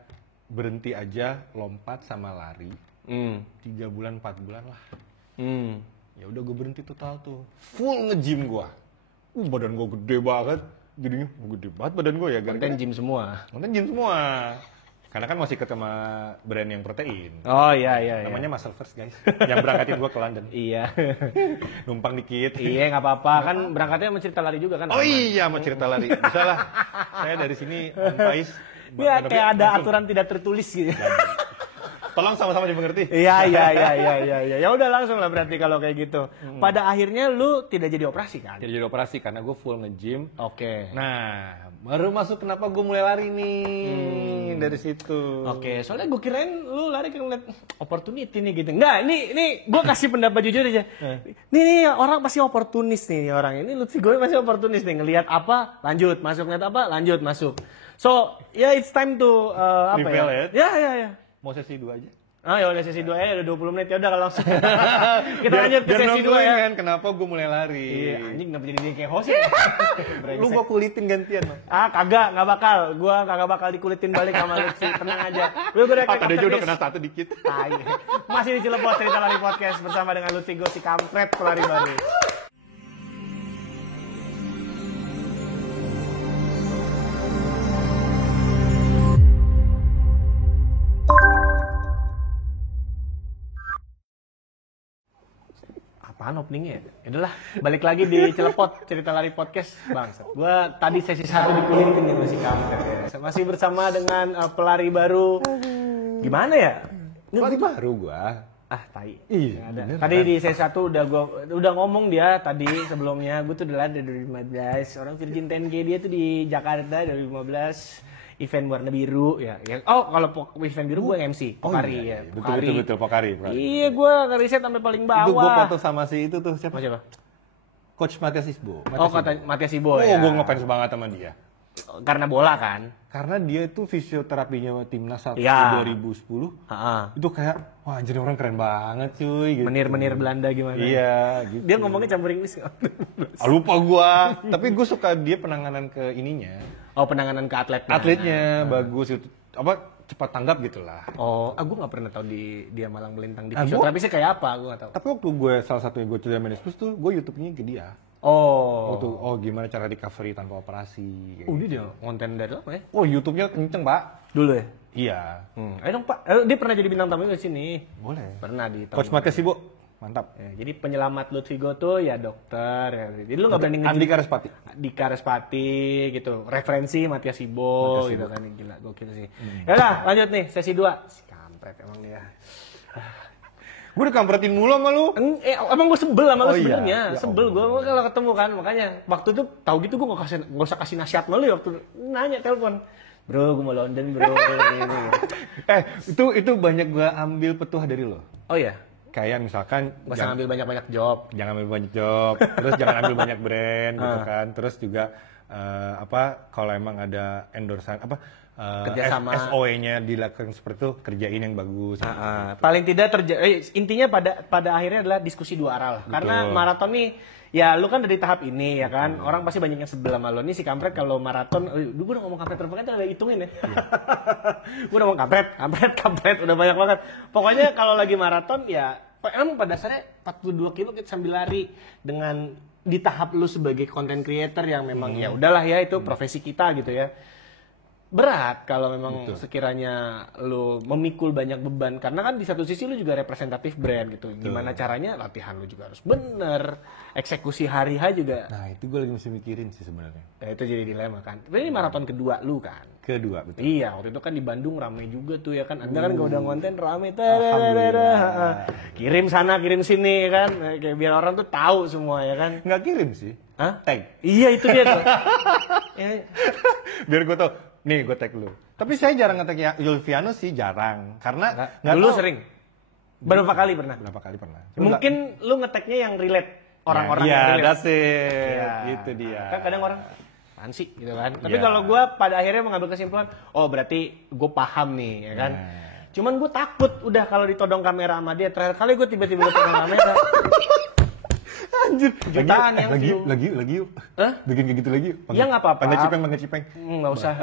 berhenti aja lompat sama lari. 3 bulan, 4 bulan lah. Ya udah gue berhenti total tuh. Full nge-gym gue. Badan gue gede banget. Jadinya gede banget badan gue ya. konten gym semua. Konten gym semua. Karena kan masih ketemu brand yang protein. Oh iya. Namanya Muscle First guys. Yang berangkatin gue ke London. Iya. Numpang dikit. Iya nggak apa-apa kan berangkatnya mau cerita lari juga kan. Oh iya mau cerita lari. Bisa lah. Saya dari sini on Pais. Iya kayak ada aturan tidak tertulis gitu. Tolong sama-sama dimengerti. Iya. Ya udah langsung lah berarti kalau kayak gitu. Pada akhirnya lu tidak jadi operasi kan? Tidak jadi operasi karena gue full nge-gym. Oke. Nah, baru masuk kenapa gue mulai lari nih dari situ. Oke, soalnya gue kirain lu lari kan ngeliat opportunity nih gitu. Enggak, ini gue kasih pendapat jujur aja. Nih orang pasti oportunis nih orang ini. Lutfi gue masih oportunis nih ngelihat apa lanjut masuk, ngeliat apa lanjut masuk. So it's time to apa Reveal ya? Ya. Mau sesi 2 aja? Ya udah sesi 2 ya udah 20 menit ya udah kalau langsung. Kita lanjut ke sesi 2 ya. Kan kenapa gue mulai lari? Iya, anjing kenapa jadi dia kayak host ya? Lu gue kulitin gantian loh. Kagak, nggak bakal. Gua kagak bakal dikulitin balik sama Lutfi. Tenang aja. Lu gue Tadi aja udah kena 1 dikit. Masih di Cilepot Cerita Lari Podcast bersama dengan Lutfi Go si kampret pelari baru. Apaan openingnya? Yaudah lah, balik lagi di Cilepot Cerita Lari Podcast. Bangsat. Gua tadi sesi 1 dikulitin nih masih kampret ya. Masih bersama dengan pelari baru. Gimana ya? Pelari baru gue. Tai. Iya. Tadi di sesi 1 udah ngomong dia tadi sebelumnya. Gue tuh udah lari dari 2015. Orang Virgin 10K dia tuh di Jakarta dari 2015. Event warna biru ya. Oh, kalau event biru gue MC, Pokari ya. Betul Pokari. Iya, gue ngeriset sampai paling bawah. Itu gue foto sama si itu tuh siapa? Coach Matias Isbo. Matias Isbo ya. Gue ngefans banget sama dia. Karena bola kan? Karena dia itu fisioterapinya timnas 2010. Itu kayak wah anjir orang keren banget cuy gitu. Menir Belanda gimana? Iya, gitu. Dia ngomongnya campur Inggris. Lupa gua. Tapi gue suka dia penanganan ke ininya. Oh, penanganan ke atletnya. Atletnya bagus itu. Cepat tanggap gitu lah. Oh, gue gak pernah tahu dia malang melintang di fisioterapi sih kayak apa, gue gak tahu. Tapi waktu gue salah satunya gue cedera meniscus tuh, gue YouTube-nya ke dia. Gimana cara recovery tanpa operasi. Dia konten dari lama ya? YouTube-nya kenceng, Pak. Dulu ya? Iya. Ayo dong, Pak. Dia pernah jadi bintang tamu di sini. Boleh. Pernah di Coach Matias Ibo. Mantap. Ya, jadi penyelamat Lutfi Go tuh ya dokter. Ya. Jadi lu nggak berani Andika Respati gitu. Referensi Matias Ibo gitu kan. Gila, gokil sih. Yaudah, lanjut nih sesi 2. Si kampret emang dia. Gue udah kampretin mulu sama lu. Emang gue sebel sama lu sebenarnya. Ya sebel gue kalau ketemu kan. Makanya waktu itu tahu gitu gue gak usah kasih nasihat sama lu waktu nanya telepon. Bro, gue mau London bro. Gitu. Itu banyak gue ambil petuah dari lo. Oh iya? Kayak misalkan jangan ambil banyak-banyak job. Jangan ambil banyak job. Terus jangan ambil banyak brand gitu kan. Terus juga kalau emang ada endorsan kerjasama SOE-nya dilakukan seperti itu, kerjain yang bagus. Paling tidak intinya pada akhirnya adalah diskusi 2 arah lah. Karena maraton nih ya lu kan dari tahap ini ya kan. Orang pasti banyak yang sebel sama lo. Nih si kampret kalau maraton, gue udah ngomong kampret berapa kan udah hitungin ya. Gue udah ngomong kampret udah banyak banget. Pokoknya kalau lagi maraton ya emang pada dasarnya 42 kilo kita sambil lari dengan di tahap lu sebagai content creator yang memang ya udahlah ya itu profesi kita gitu ya. berat kalau memang sekiranya lu memikul banyak beban, karena kan di satu sisi lu juga representatif brand gitu. Gimana caranya latihan lu juga harus bener, eksekusi hari H juga. Nah itu gue lagi mesti mikirin sih sebenarnya. Ya, itu jadi dilema kan. Tapi ini maraton kedua lu kan. Kedua betul. Iya, waktu itu kan di Bandung rame juga tuh ya kan. Anda kan gak udah konten rame. Alhamdulillah. Kirim sana, kirim sini ya kan. Kayak biar orang tuh tahu semua ya kan. Nggak kirim sih. Hah? Tag. Iya itu dia tuh. Ya, Biar gue tau. Nih gue tag lu. Tapi saya jarang nge-tag ya Yulviano sih jarang. Karena nggak dulu tahu. sering. Berapa kali pernah? Berapa kali pernah. Mungkin lu ngeteknya yang relate orang-orang ya, yang iya, relate. that's it. Iya. Itu dia. Kan kadang orang apaan sih gitu kan. Tapi Iya. kalau gue pada akhirnya mengambil kesimpulan, oh berarti gue paham nih ya kan. Nah. Cuman gue takut udah kalau ditodong kamera sama dia. Terakhir kali gue tiba-tiba ditodong kamera. Anjir. Jutaan yang lagi view. yuk. Hah? Bikin kayak gitu lagi yuk. Iya, nggak apa-apa. Panggil cipeng. Nggak usah.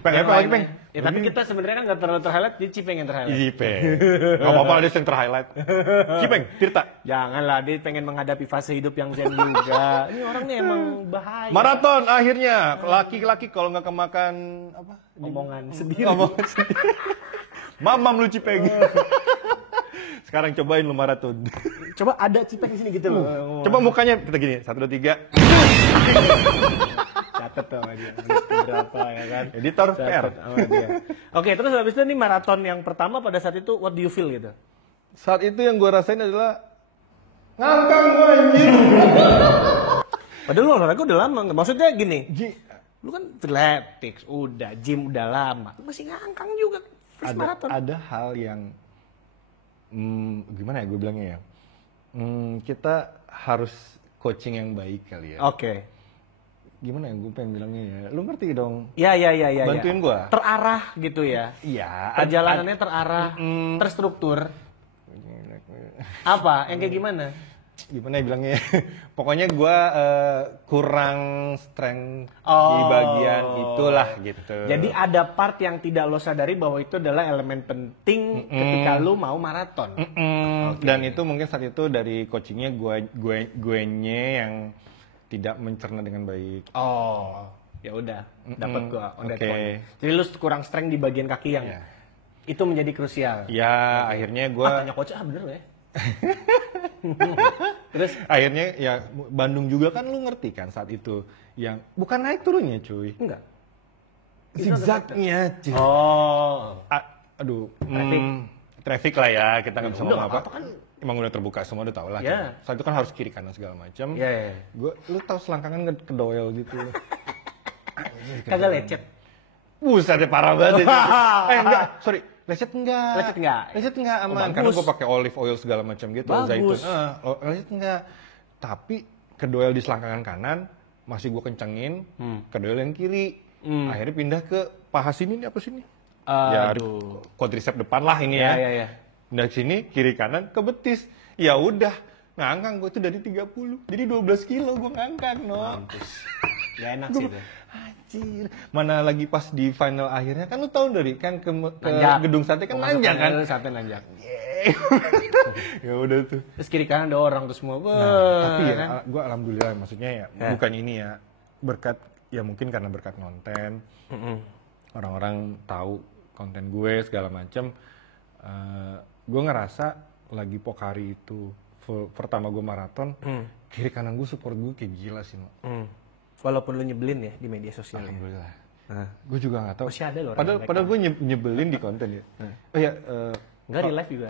Peng, apa lagi peng? Ya, tapi kita sebenarnya kan nggak terlalu terhighlight, dia Cipeng yang terhighlight. Cipeng. Gak apa-apa dia yang terhighlight. Cipeng, Tirta. Janganlah, dia pengen menghadapi fase hidup yang zen juga. Ini orang nih emang bahaya. Maraton akhirnya. Laki-laki kalau nggak kemakan apa? Omongan sendiri. Omongan sendiri. Mamam lu Cipeng. Sekarang cobain lu maraton. Coba ada Cipeng di sini gitu loh. Coba mukanya kita gini, 1, 2, 3. Catet sama dia. Berapa ya kan? Editor PR. Catet sama dia. Oke, terus habis itu nih maraton yang pertama pada saat itu what do you feel gitu? Saat itu yang gue rasain adalah ngangkang gue anjir. Padahal lu olahraga udah lama. Maksudnya gini, lu kan athletics, udah gym udah lama, masih ngangkang juga. First marathon. Ada hal yang gimana ya gue bilangnya ya, kita harus coaching yang baik kali ya. Oke. Gimana ya gue pengen bilangnya ya, lu ngerti dong. Ya. Bantuin gua. Terarah gitu ya. Iya. Perjalanannya terarah, terstruktur. Apa? Yang kayak gimana? Gimana ya bilangnya ya? Pokoknya gue kurang strength di bagian itulah gitu. Jadi ada part yang tidak lo sadari bahwa itu adalah elemen penting ketika lo mau maraton. Dan itu mungkin saat itu dari coachingnya gue yang tidak mencerna dengan baik. Oh, ya udah, dapat gua on that Oke. point. Jadi lu kurang strength di bagian kaki yang Iya. itu menjadi krusial. Ya akhirnya gue Tanya coach, bener lo ya? Terus akhirnya ya Bandung juga kan lu ngerti kan saat itu yang bukan naik turunnya cuy. enggak. Zigzagnya cuy. Oh. Aduh, Traffic. traffic lah ya, kita nggak bisa Udah, ngomong apa. apa-apa kan. Emang udah terbuka, semua udah tau lah. Ya. Saat itu kan harus kiri kanan segala macam. Iya. Lu tahu selangkangan kedoel gitu. Kagak lecet. Buset deh, parah banget. Enggak, sorry. Lecet enggak. Lecet enggak? Lecet enggak, aman. bagus. Karena gue pakai olive oil segala macam gitu, Bagus. zaitun. Lecet enggak. Tapi kedoel di selangkangan kanan masih gue kencengin, kedoel yang kiri. Akhirnya pindah ke paha sini nih, apa sini? Ya, Aduh. quadricep depan lah ini ya. Iya. Pindah ke sini, kiri kanan ke betis. Ya udah, ngangkang gue tuh dari 30. Jadi 12 kilo gue ngangkang, no. Mampus. Ya enak sih itu. Anjir, mana lagi pas di final akhirnya kan lu tahu dari kan ke Nanjak. gedung sate kan Masuk nanjak kan. Sate nanjak. Ya udah tuh. Terus kiri kanan ada orang tuh semua. Tapi ya, kan? gue alhamdulillah maksudnya ya, Ya. bukan ini ya berkat ya mungkin karena berkat konten orang-orang tahu konten gue segala macam. Gue ngerasa lagi Pokari itu pertama gue maraton, kiri kanan gue support gue kayak gila sih, Mak. Walaupun lu nyebelin ya di media sosial. Alhamdulillah. Gue juga nggak tahu. Masih ada loh orang Padahal gue nyebelin di konten ya. Oh ya, Enggak di live juga.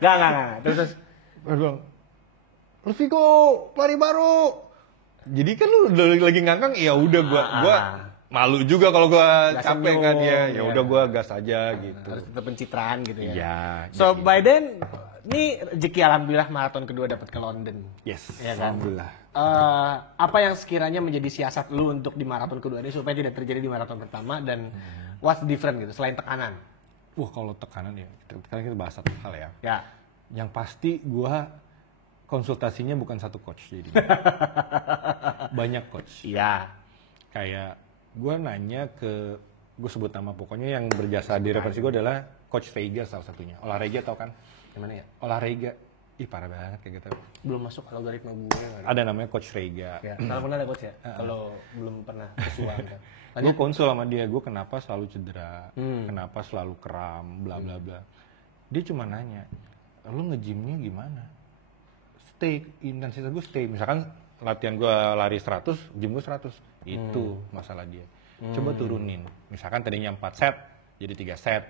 Enggak. Terus gue bilang, Lufigo, pelari baru. Jadi kan lu lagi ngangkang, ya udah gua malu juga kalau gua Nggak capek senyum, kan ya. Ya ya. udah gua gas aja gitu. harus tetap pencitraan gitu ya. Iya. So by then, ini rezeki alhamdulillah maraton kedua dapat ke London. Yes. Ya kan? Alhamdulillah. Apa yang sekiranya menjadi siasat lu untuk di maraton kedua ini supaya tidak terjadi di maraton pertama dan what's different gitu selain tekanan? Wah kalau tekanan ya, sekarang kita bahas satu hal ya. Ya. Yang pasti gua konsultasinya bukan satu coach jadi. Banyak coach. Iya. Kayak gue nanya ke, gue sebut nama pokoknya yang berjasa di referensi gue adalah Coach Vega salah satunya. Olahraga tau kan? Gimana ya? Olahraga. Ih parah banget kayak gitu. Belum masuk algoritma gue. Ada namanya Coach Rega. Ya, kalau pernah ada coach ya? Kalau belum pernah kesuang kan. Gue konsul sama dia, gue kenapa selalu cedera, kenapa selalu kram, bla bla bla. Dia cuma nanya, lu nge-gymnya gimana? Stay, intensitas gue stay. Misalkan latihan gue lari 100, gym gue 100. Itu masalah dia. Coba turunin. Misalkan tadinya 4 set, jadi 3 set.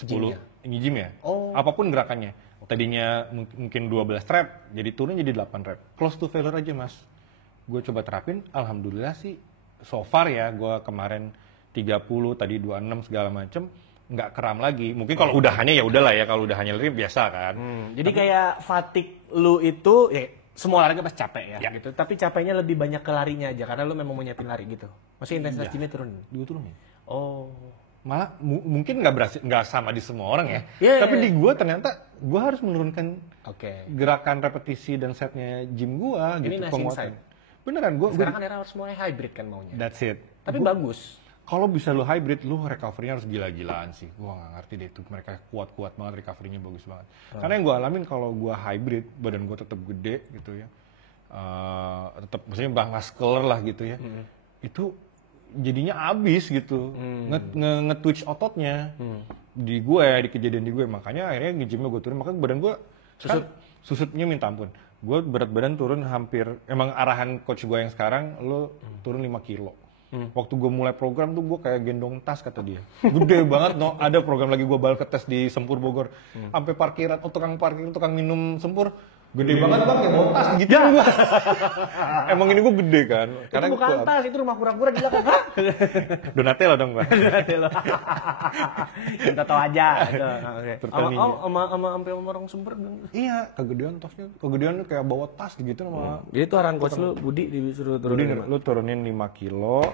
10, ini gym ya? Apapun gerakannya. Tadinya mungkin 12 rep, jadi turun jadi 8 rep. Close to failure aja mas. Gue coba terapin, alhamdulillah sih so far ya, gue kemarin 30, tadi 26 segala macem, nggak kram lagi. Mungkin kalau udahannya ya udahlah ya, kalau udahannya lari biasa kan. Jadi kayak fatigue lu itu, ya semua olahraga pasti capek ya, gitu. Tapi capeknya lebih banyak ke larinya aja, karena lu memang mau nyiapin lari gitu. Maksudnya intensitas gymnya turun? Gue turunin. Oh. Malah mungkin nggak sama di semua orang ya. Iya, Tapi iya. di gue ternyata gue harus menurunkan Oke. gerakan repetisi dan setnya gym gue gitu. Ini nice penguatan. insight. Beneran gue. Sekarang kan era harus mulai hybrid kan maunya. That's it. Tapi bagus. Kalau bisa lu hybrid, lu recovery-nya harus gila-gilaan sih. Gua nggak ngerti deh itu, mereka kuat-kuat banget, recovery-nya bagus banget. Karena yang gua alamin kalau gua hybrid, badan gua tetap gede gitu ya. Tetap maksudnya muscular lah gitu ya. Itu jadinya abis gitu. Nge-twitch ototnya. Di gue ya, di kejadian di gue. Makanya akhirnya nge-gymnya gue turun, makanya badan gue susutnya minta ampun. Gue berat badan turun hampir, emang arahan coach gue yang sekarang, lo turun 5 kilo. Waktu gue mulai program tuh gue kayak gendong tas kata dia. Gede banget no, ada program lagi gue balik ke tes di Sempur Bogor. Sampai parkiran, tukang parkir, tukang minum Sempur. Gede banget bang, kayak bawa tas gitu gua. Emang ini gue gede kan. Itu bukan tas, itu rumah kura-kura di belakang. Hah? Donatello dong bang. Donatello. Kita tahu aja. Pertanian. Sampai orang Sumber bilang. Iya, kegedean tasnya. Kegedean kayak bawa tas gitu sama. Jadi itu arahan coach lu, Budi disuruh turunin. Lu turunin 5 kilo,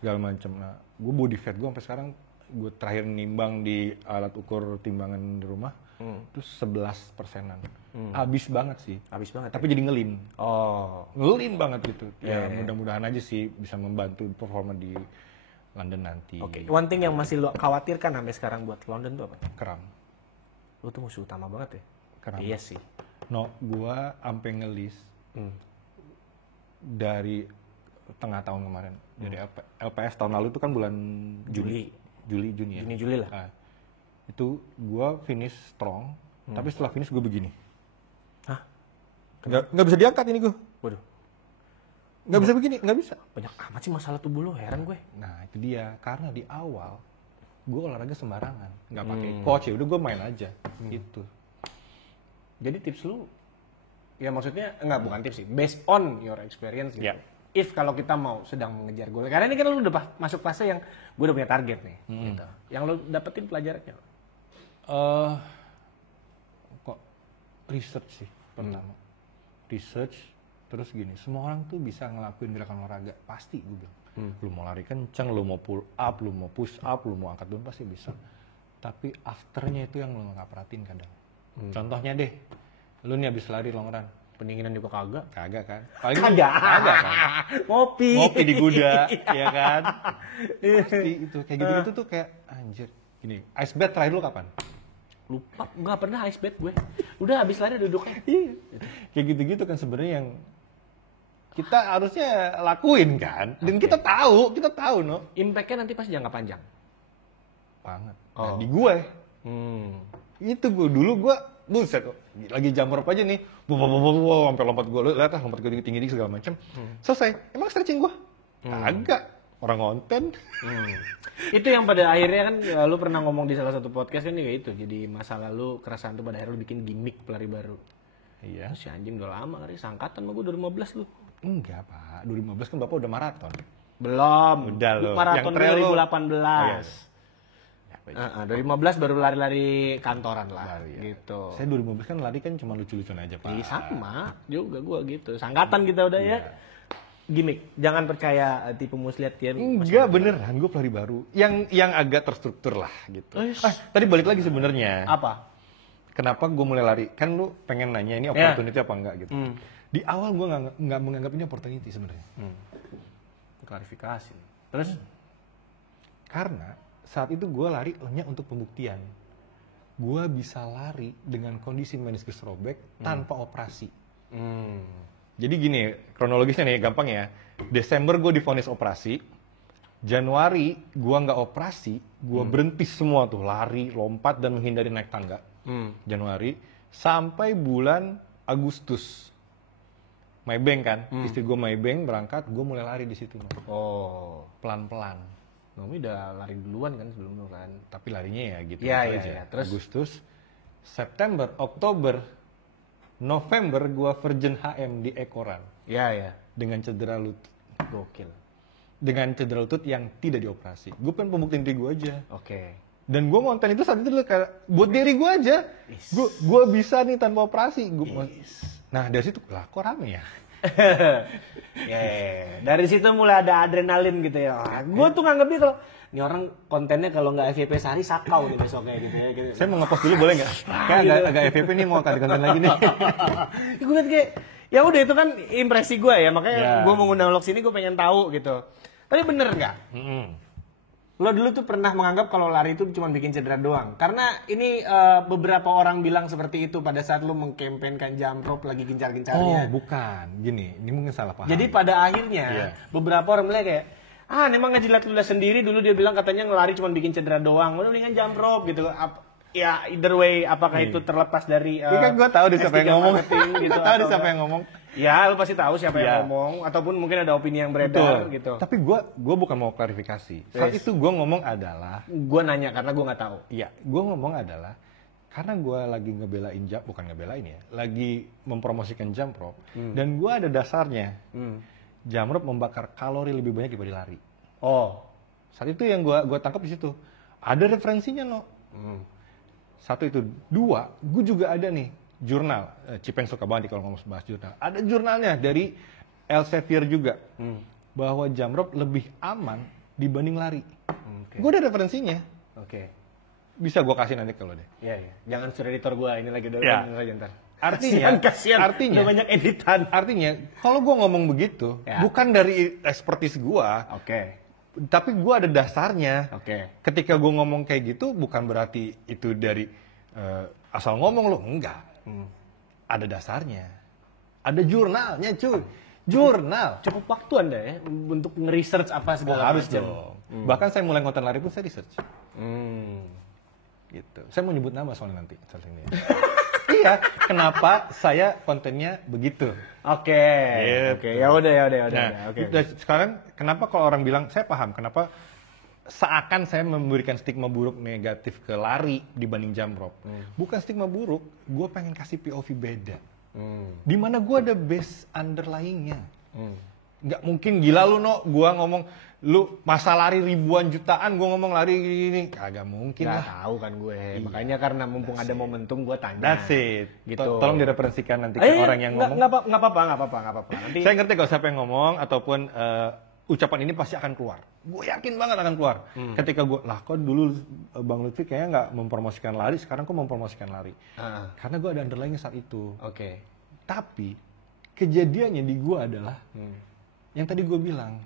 segala macam. Nah, gue body fat gue sampai sekarang, gue terakhir nimbang di alat ukur timbangan di rumah, terus 11%-an. Abis banget sih. Habis banget. Tapi jadi ngelim. Oh. Ngelim banget gitu. Ya mudah-mudahan aja sih bisa membantu performa di London nanti. Oke. One thing yang masih lu khawatirkan sampai sekarang buat London tuh apa? Kram. Lu tuh musuh utama banget ya. Kram. Iya sih. No, gua sampai ngelis dari tengah tahun kemarin. Dari LPS tahun lalu itu kan bulan Juni ya. Juni lah. Nah, itu gua finish strong, tapi setelah finish gue begini. Hah? Nggak bisa diangkat ini gue. Waduh. Nggak bisa begini, nggak bisa. Banyak amat sih masalah tubuh lu, heran gue. Nah itu dia, karena di awal gue olahraga sembarangan, nggak pakai coach ya, udah gue main aja, gitu. Jadi tips lu, ya maksudnya bukan tips sih, based on your experience gitu. Ya. If kalau kita mau sedang mengejar goal, karena ini kan lu udah masuk fase yang gue udah punya target nih, gitu. Yang lu dapetin pelajarannya. Kok research sih pertama, research, terus gini, semua orang tuh bisa ngelakuin gerakan olahraga, pasti gue bilang. Lu mau lari kenceng, lu mau pull up, lu mau push up, lu mau angkat beban pasti bisa. Tapi afternya itu yang lu nggak perhatiin kadang. Contohnya deh, lu nih habis lari long run, Pendinginan juga kagak. kagak kan? Paling Kagak. kagak kan? Ngopi. Ngopi di Guda, ya kan? Pasti itu kayak gitu-gitu tuh kayak anjir. Gini, ice bath terakhir lu kapan? Lupa, nggak pernah ice bath gue. Udah habis lari duduk. Iya. Kayak gitu-gitu kan sebenarnya yang kita harusnya lakuin kan. Dan kita tahu no. Impact-nya nanti pas jangka panjang. Banget. Oh. Nah, di gue. Itu gue dulu buset lagi jammer apa aja nih. Sampai lompat gue lihat lompat gue tinggi segala macam. Selesai. Emang stretching gue? Kagak. Orang konten. Itu yang pada akhirnya kan lu pernah ngomong di salah satu podcast kan kayak itu. Jadi masa lalu keresahan tuh pada akhirnya lu bikin gimmick pelari baru. Iya. Si anjing udah lama kali, sangkatan sama gue 2015 lu. Enggak pak, 2015 kan bapak udah maraton. Belum. Udah lo. Maraton Yang trail 2018. 2015 baru lari-lari kantoran lah. Baru, ya. Gitu. Saya 2015 kan lari kan cuma lucu-lucuan aja pak. Iya sama juga gue gitu. Sangkatan kita udah ya. Gimmick, jangan percaya tipu muslihat ya. Enggak beneran, gue pelari baru. Yang agak terstruktur lah gitu. Tadi balik lagi sebenarnya. Apa? Kenapa gue mulai lari? Kan lu pengen nanya ini opportunity apa enggak gitu. Di awal gue nggak menganggap ini opportunity sebenarnya. Klarifikasi. Terus? Karena saat itu gue lari hanya untuk pembuktian. gue bisa lari dengan kondisi meniskus robek tanpa operasi. Jadi gini, kronologisnya nih gampang ya. Desember gue divonis operasi, Januari gue nggak operasi, gue berhenti semua tuh, lari, lompat dan menghindari naik tangga. Januari sampai bulan Agustus, Maybank kan, istri gue Maybank berangkat, gue mulai lari di situ. Oh, Pelan-pelan. Nomi udah lari duluan kan sebelum lu kan. Tapi larinya ya gitu Iya, aja. iya. Terus? Agustus, September, Oktober, November gue Virgin HM di ekoran Iya, iya. dengan cedera lutut. Gokil. Dengan cedera lutut yang tidak dioperasi. Gue pengen pembuktian diri gue aja. Oke. Dan gue konten itu saat itu kayak buat diri gue aja. Gue bisa nih tanpa operasi. Nah dari situ lah kok rame ya. Dari situ mulai ada adrenalin gitu ya. Gue tuh nganggepnya kalau ini orang kontennya kalau nggak FYP sehari sakau nih besoknya gitu ya. Gitu. Saya mau ngepost dulu boleh nggak? Kayak agak FYP nih mau kasih konten lagi nih. Gue liat kayak ya udah itu kan impresi gue ya, makanya Ya. gue mau ngundang lo sini gue pengen tahu gitu. Tapi bener nggak? Lo dulu tuh pernah menganggap kalau lari itu cuma bikin cedera doang. Karena ini beberapa orang bilang seperti itu pada saat lo mengkampanyekan jump rope lagi Oh gencar-gencarnya. bukan, gini, ini mungkin salah paham. Jadi pada akhirnya beberapa orang bilang kayak memang ngejilat ludah sendiri dulu dia bilang katanya ngelari cuma bikin cedera doang. Lo mendingan jump rope gitu. Ya either way apakah itu terlepas dari Ini kan gue tahu di siapa S3 yang ngomong. marketing gitu. Gue tahu di atau siapa enggak. yang ngomong. Ya, lu pasti tahu siapa Iya. yang ngomong ataupun mungkin ada opini yang beredar Betul. gitu. Tapi gue bukan mau klarifikasi. Saat itu gue ngomong adalah, Gue nanya karena gue nggak tahu. iya, gue ngomong adalah karena gue lagi ngebelain bukan ngebelain ya, lagi mempromosikan jump rope dan gue ada dasarnya. Jump rope membakar kalori lebih banyak dibanding lari. Oh, Saat itu yang gue tangkap di situ. Ada referensinya no. Satu itu, dua, gue juga ada nih jurnal. Cipeng suka banget kalau ngomong bahas jurnal. Ada jurnalnya dari Elsevier juga bahwa jump rope lebih aman dibanding lari. Gue ada referensinya. oke. Bisa gue kasih nanti kalau deh. Iya, iya. Jangan suruh editor gue ini lagi udah Ya. aja ntar. Artinya, udah banyak editan. Artinya, kalau gue ngomong begitu, Ya. bukan dari expertise gue, Oke. tapi gue ada dasarnya. Oke. Ketika gue ngomong kayak gitu, bukan berarti itu dari asal ngomong lo, enggak. Ada dasarnya. Ada jurnalnya cuy. Jurnal. Cukup waktu Anda ya untuk nge-research apa segala Harus macam. dong. Bahkan saya mulai konten lari pun saya research. Gitu. Saya mau nyebut nama soalnya nanti. Iya, kenapa saya kontennya begitu? Oke. Gitu. Oke, ya udah. Nah, Oke. dan sekarang kenapa kalau orang bilang, saya paham kenapa seakan saya memberikan stigma buruk negatif ke lari dibanding jump rope. Bukan stigma buruk, gue pengen kasih POV beda. Di mana gue ada base underlyingnya. Nggak mungkin gila lu no, gue ngomong lu masa lari ribuan jutaan, gue ngomong lari ini kagak mungkin Nggak lah. tahu kan gue. Makanya karena mumpung ada momentum gue tanya. That's it. Gitu. Tolong direferensikan nanti ke orang yang ngomong. Nggak apa-apa. Nanti Saya ngerti kalau siapa yang ngomong ataupun ucapan ini pasti akan keluar. Gue yakin banget akan keluar. Ketika gue, lah kok dulu Bang Lutfi kayaknya nggak mempromosikan lari, sekarang kok mempromosikan lari. Karena gue ada underlying saat itu. Oke. Tapi kejadiannya di gue adalah yang tadi gue bilang,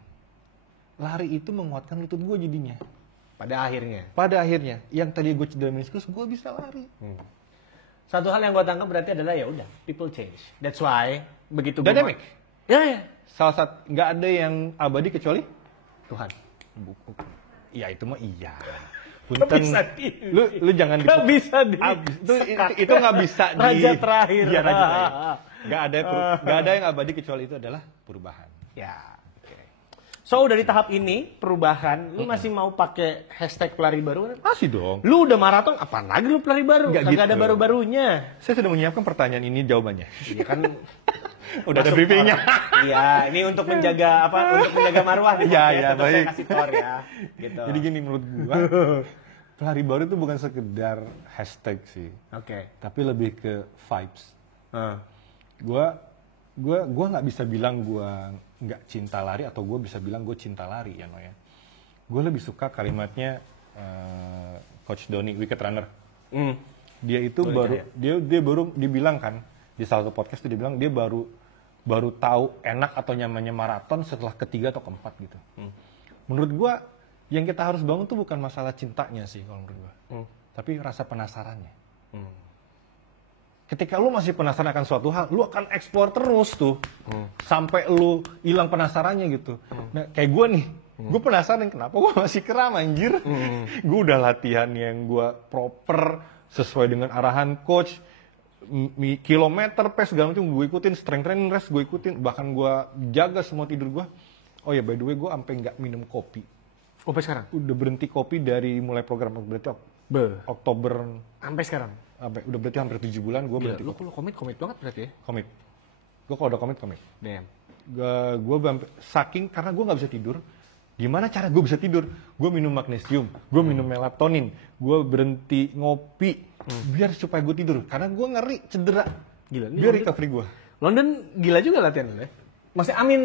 lari itu menguatkan lutut gue jadinya. Pada akhirnya, yang tadi gue cedera meniskus, gue bisa lari. Satu hal yang gue tangkap berarti adalah ya udah, people change. That's why begitu gua- Dynamic. Ya. Salah satu nggak ada yang abadi kecuali Tuhan. ya itu mah iya. Nggak bisa di- lu jangan Nggak bisa di- itu nggak bisa di Raja terakhir. Iya, raja terakhir. Nggak ada yang abadi kecuali itu adalah perubahan. Ya. Oke. So dari tahap ini perubahan, lu masih mau pakai hashtag pelari baru? Masih dong. Lu udah maraton, apaan lagi lu pelari baru? Nggak Kagak ada gitu. baru-barunya. Saya sudah menyiapkan pertanyaan ini jawabannya. Iya kan. Udah ada Masuk briefingnya. orang. Iya, ini untuk menjaga apa? Untuk menjaga marwah nih. Iya, Pak, iya, Tetap saya baik. kasih tor ya. Gitu. Jadi gini menurut gua, pelari baru itu bukan sekedar hashtag sih, Oke. tapi lebih ke vibes. Gua nggak bisa bilang gua nggak cinta lari atau gua bisa bilang gue cinta lari ya no ya. Gue lebih suka kalimatnya Coach Doni, Wicked Runner. Dia itu dia baru dibilang kan di salah satu podcast itu dia bilang dia baru tahu enak atau nyamannya maraton setelah ketiga atau keempat gitu. Menurut gua yang kita harus bangun tuh bukan masalah cintanya sih kalau menurut gua, tapi rasa penasarannya. Ketika lu masih penasaran akan suatu hal, lu akan explore terus tuh. Sampai lu hilang penasarannya gitu. Nah, kayak gue nih, gue penasaran kenapa gue masih kram anjir. Gue udah latihan yang gue proper, sesuai dengan arahan coach, kilometer, pace, segala macam gue ikutin, strength training, rest gue ikutin. Bahkan gue jaga semua tidur gue. Oh ya, by the way, gue sampai nggak minum kopi. Sampai sekarang? Udah berhenti kopi dari mulai program, berarti Oktober. Sampai sekarang? Udah berarti hampir 7 bulan gue berhenti. Lu komit banget berarti ya? Komit. Gue kalau udah komit. Damn. Gue saking karena gue nggak bisa tidur. Gimana cara gue bisa tidur? Gue minum magnesium, gue minum melatonin, gue berhenti ngopi biar supaya gue tidur. Karena gue ngeri cedera. Gila. Biar recovery gue. London gila juga latihan lu ya? Maksudnya Amin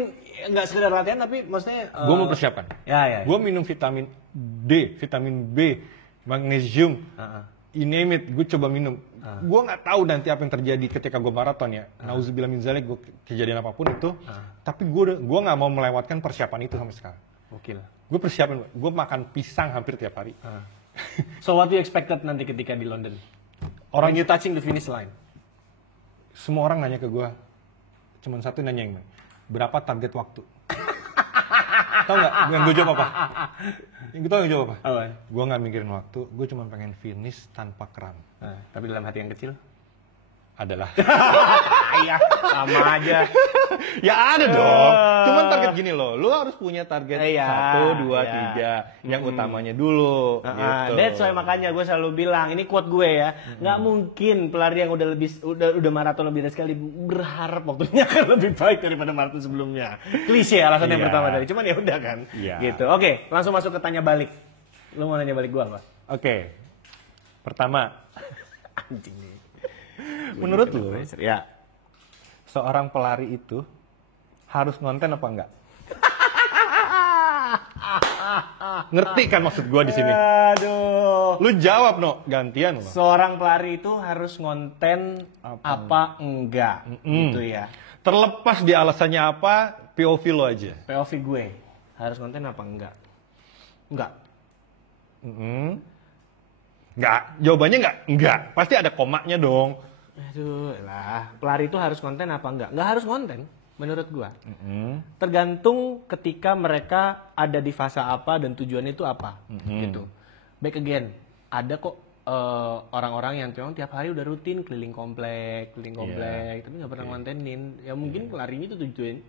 nggak sekedar latihan tapi maksudnya Gue mau persiapan. Ya. Gue minum vitamin D, vitamin B, magnesium. You name it, gue coba minum. Gue nggak tahu nanti apa yang terjadi ketika gue maraton ya. Nauzubillah min zalik, gue kejadian apapun itu. Tapi gue nggak mau melewatkan persiapan itu sampai sekarang. Gokil. Gue persiapan, gue makan pisang hampir tiap hari. So what you expected nanti ketika di London? When you touching the finish line? Semua orang nanya ke gue, cuman satu nanya yang berapa target waktu? Tahu nggak? Yang gue jawab apa? Yang gue jawab apa? Gue nggak mikirin waktu, gue cuma pengen finish tanpa kram. Tapi dalam hati yang kecil? Adalah. Iya, sama aja. Ya ada dong. Cuman target gini loh, lu harus punya target 1, 2, 3. Yang utamanya dulu. Gitu. That's why makanya gue selalu bilang, ini quote gue ya, nggak mungkin pelari yang udah maraton lebih dari sekali berharap waktunya akan lebih baik daripada maraton sebelumnya. Klise alasan yang pertama tadi, cuman ya udah kan. Gitu. Oke, langsung masuk ke tanya balik. Lu mau nanya balik gue apa? Oke. Pertama, Anjing nih. menurut lu, ya, seorang pelari itu harus ngonten apa enggak? Ngerti kan maksud gua di sini? Aduh. Lu jawab, no, gantian lo. Seorang pelari itu harus ngonten apa enggak, gitu ya. Terlepas di alasannya apa, POV lo aja. POV gue, harus ngonten apa enggak? Enggak. Enggak, jawabannya enggak. Pasti ada komanya dong. Aduh lah, pelari itu harus konten apa enggak? Enggak harus konten, menurut gua. Tergantung ketika mereka ada di fase apa dan tujuannya itu apa, gitu. Back again, ada kok orang-orang yang memang tiap hari udah rutin keliling komplek, tapi nggak pernah ngontenin. Ya mungkin pelarinya itu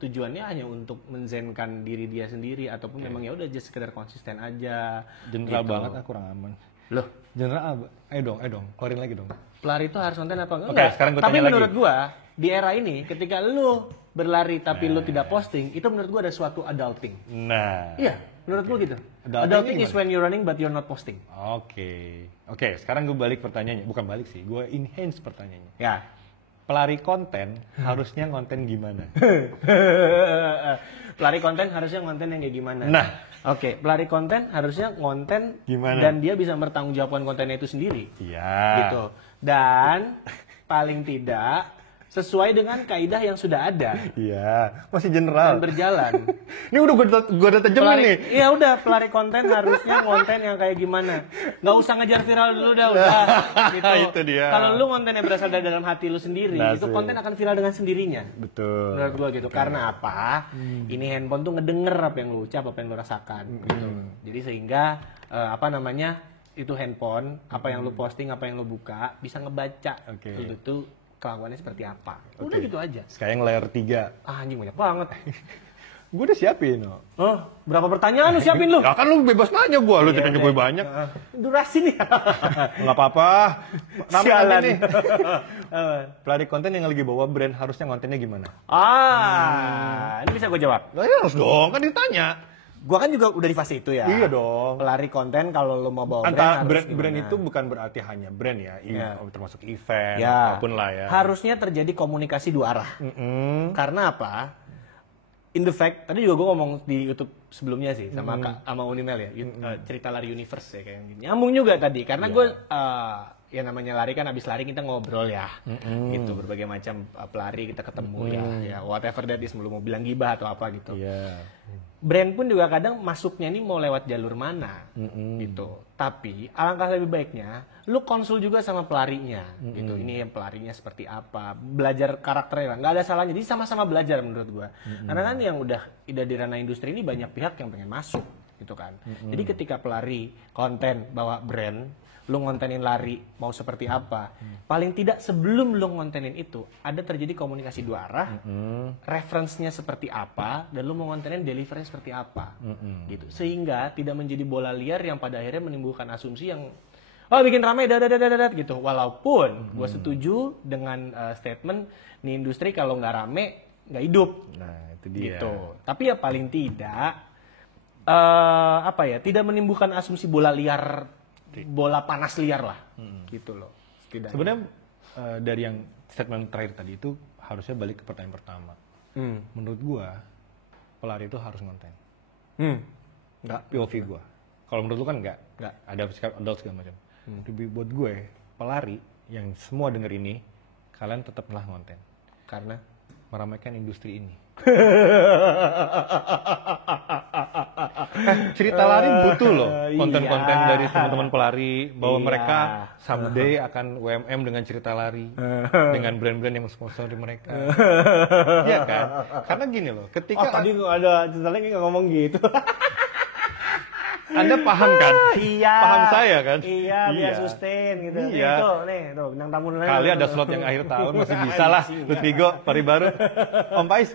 tujuannya hanya untuk menzenkan diri dia sendiri ataupun memang ya udah just sekedar konsisten aja. General gitu. banget, kurang aman. Loh, General, ayo dong, keluarin lagi dong. pelari itu harus konten apa enggak? Oke, sekarang gue tapi tanya menurut lagi. gua di era ini ketika lu berlari tapi lu tidak posting, itu menurut gua ada suatu adulting. Nah. Iya, menurut gua gitu. Adulting Adulting is gimana? when you're running but you're not posting. Oke, sekarang gue balik pertanyaannya. Bukan balik sih, gue enhance pertanyaannya. Ya. Pelari konten harusnya konten gimana? Pelari konten harusnya konten yang kayak gimana? Nah. Oke, pelari konten harusnya konten Gimana? dan dia bisa bertanggungjawabkan kontennya itu sendiri. Iya. Gitu. Dan paling tidak sesuai dengan kaidah yang sudah ada Iya, masih dan general. berjalan. Ini udah gue udah tajemin nih. Iya udah, pelari konten harusnya konten yang kayak gimana. Nggak usah ngejar viral dulu dah, udah. Gitu. Itu dia. Kalau lu kontennya berasal dari dalam hati lu sendiri, itu konten akan viral dengan sendirinya. Betul. Menurut gua gitu. Karena apa? Ini handphone tuh ngedenger apa yang lu ucap, apa yang lu rasakan. Gitu. Jadi sehingga itu handphone, apa yang lu posting, apa yang lu buka, bisa ngebaca. Lu tuh kelakuannya seperti apa. Udah gitu aja. Sekarang layer 3. Ah, anjing banyak banget. Gue udah siapin, no. Oh, berapa pertanyaan lu siapin lu? Ya kan lu bebas nanya gue, lu tanya gue banyak. Durasi nih. Nggak apa-apa. Sialan. Nih. Pelari konten yang lagi bawa brand harusnya kontennya gimana? Ini bisa gue jawab. Nah, ya harus dong, kan ditanya. Gua kan juga udah di fase itu ya. Iya dong. Pelari konten kalau lu mau bawa Antara harus brand gimana? itu bukan berarti hanya brand ya, termasuk event, Ya. apapun lah ya. Harusnya terjadi komunikasi dua arah. Karena apa? In the fact, tadi juga gue ngomong di YouTube sebelumnya sih sama sama Unimel ya, cerita lari universe ya kayak gini. Nyambung juga tadi karena gue ya namanya lari kan abis lari kita ngobrol ya, gitu berbagai macam pelari kita ketemu ya whatever that is, belum mau bilang gibah atau apa gitu. brand pun juga kadang masuknya ini mau lewat jalur mana gitu. Tapi alangkah lebih baiknya lu konsul juga sama pelarinya gitu. Ini yang pelarinya seperti apa, belajar karakternya, nggak ada salahnya. Jadi sama-sama belajar menurut gua. Karena kan yang udah di ranah industri ini banyak pihak yang pengen masuk gitu kan. Jadi ketika pelari konten bawa brand, lu ngontenin lari mau seperti apa, paling tidak sebelum lu ngontenin itu ada terjadi komunikasi dua arah, reference-nya seperti apa, dan lu mau ngontenin delivery seperti apa, gitu. Sehingga tidak menjadi bola liar yang pada akhirnya menimbulkan asumsi yang bikin ramai gitu. Walaupun gue setuju dengan statement nih, industri kalau nggak rame nggak hidup. Nah, itu dia. Gitu. Tapi ya paling tidak tidak menimbulkan asumsi bola liar, bola panas liar lah, gitu loh. Sebenarnya dari yang statement terakhir tadi itu harusnya balik ke pertanyaan pertama. Menurut gua pelari itu harus ngonten. Nggak POV gua. Kalau menurut lu kan nggak. Ada sikap adult segala macam. Tapi buat gue pelari yang semua denger ini, kalian tetaplah ngonten. Karena meramaikan industri ini. Cerita lari butuh loh konten-konten dari teman-teman pelari bahwa mereka someday akan WMM dengan cerita lari dengan brand-brand yang sponsori mereka. Iya kan? Karena gini loh, ketika tadi ada cerita lagi nggak ngomong gitu. Anda paham kan? Iya. Paham saya kan? Iya, biar sustain gitu. Iya. Nih, tuh bintang tamu lain. Kali ada slot yang akhir tahun masih bisa lah. Lutfigo, Pari Baru, Om Pais.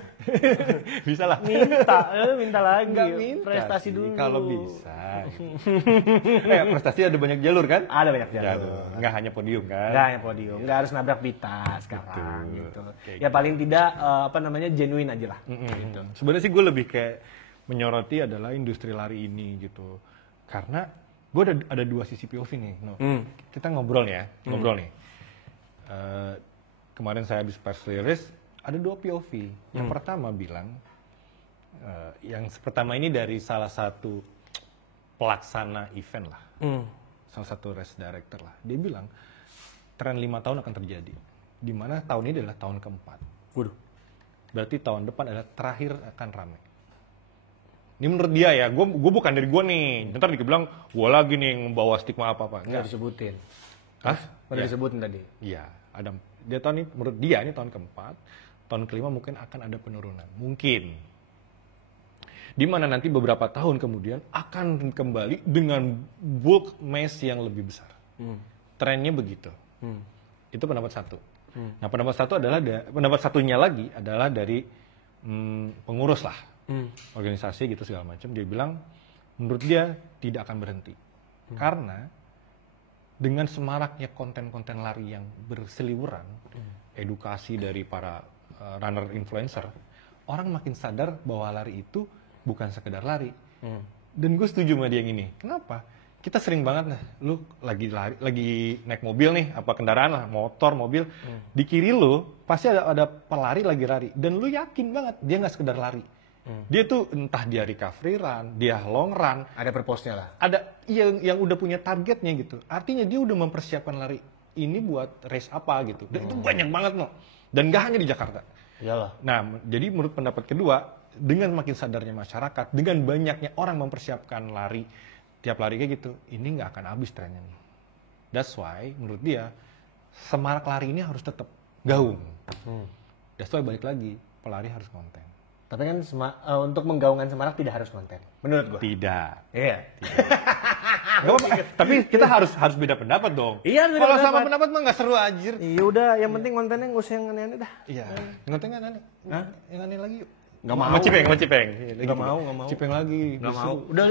Bisa lah. Minta lagi. Nggak minta prestasi sih, dulu. kalau bisa. Prestasi ada banyak jalur kan? Ada banyak jalur. Nggak hanya podium kan? Nggak hanya podium. Nggak harus nabrak pita sekarang. Betul. Gitu. Kayak Ya paling tidak genuine aja lah. Gitu. Sebenarnya sih gue lebih kayak menyoroti adalah industri lari ini gitu. Karena gue ada dua sisi POV nih. Kita ngobrol nih ya, ngobrol nih. Kemarin saya habis press release, ada dua POV. Yang pertama bilang, yang pertama ini dari salah satu pelaksana event lah. Salah satu race director lah. Dia bilang, tren 5 tahun akan terjadi. Di mana tahun ini adalah tahun keempat. Waduh. Berarti tahun depan adalah terakhir akan ramai. Ini menurut dia ya, gue bukan dari gue nih. Ntar dibilang gue lagi nih membawa stigma apa-apa. Nggak disebutin. Hah? Udah disebutin tadi. Iya, ada. Dia tahun ini, menurut dia ini tahun keempat, tahun kelima mungkin akan ada penurunan. Mungkin. Di mana nanti beberapa tahun kemudian akan kembali dengan bulk mass yang lebih besar. Trennya begitu. Itu pendapat satu. Nah, pendapat satunya lagi adalah dari pengurus lah. Organisasi gitu segala macam. Dia bilang menurut dia tidak akan berhenti karena dengan semaraknya konten-konten lari yang berseliweran, edukasi dari para runner influencer, orang makin sadar bahwa lari itu bukan sekedar lari. Dan gue setuju sama dia yang ini. Kenapa? Kita sering banget lu lagi naik mobil nih, apa kendaraan lah, motor, mobil, di kiri lu pasti ada pelari lagi lari, dan lu yakin banget dia nggak sekedar lari. Dia tuh entah dia recovery run, dia long run, ada purpose-nya lah. ada yang udah punya targetnya gitu. Artinya dia udah mempersiapkan lari ini buat race apa gitu. Dan itu banyak banget no. Dan gak hanya di Jakarta. Iyalah. Nah, jadi menurut pendapat kedua, dengan makin sadarnya masyarakat, dengan banyaknya orang mempersiapkan lari, tiap lari kayak gitu, ini nggak akan habis trennya nih. That's why menurut dia semarak lari ini harus tetap gaung. That's why balik lagi, pelari harus konten. Tapi kan untuk menggaungkan semarak tidak harus konten, menurut gua. Tidak. Iya. Gak apa-apa. Tapi kita harus beda pendapat dong. Iya, beda kalau pendapat. sama pendapat mah nggak seru anjir. Iya udah, yang penting kontennya nggak usah yang aneh-aneh dah. Iya. Konten kan aneh. Hah? Yang aneh lagi yuk. Nggak mau. Sama Cipeng. Nggak mau. Cipeng lagi. Nggak mau. Udah.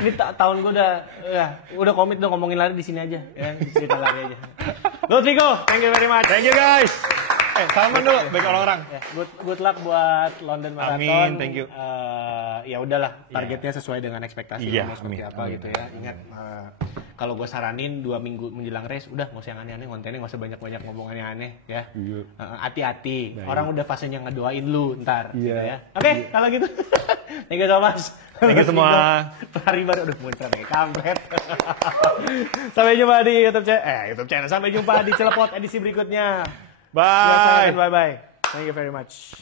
Ini tahun gua udah komit dong ngomongin lari di sini aja. Ya, cerita lari aja. Lutfigo, thank you very much. Thank you guys. Salaman dulu bagi orang-orang. Ya, good luck buat London Marathon. Amin, thank you. Ya udahlah, targetnya sesuai dengan ekspektasi Iya, kamu seperti amin, apa amin. gitu ya. Ingat, kalau gue saranin 2 minggu menjelang race, udah nggak usah yang aneh-aneh, kontennya nggak usah banyak-banyak ngomong aneh-aneh ya. Iya. Hati-hati, Baik. orang udah fasenya ngedoain lu ntar. Iya. Gitu ya. Oke, kalau gitu. Thank you so much. Thank you semua. Pelari baru, udah muncrat nih, kampret. Sampai jumpa di YouTube channel. Sampai jumpa di Celepot edisi berikutnya. Bye. Bye-bye. Thank you very much.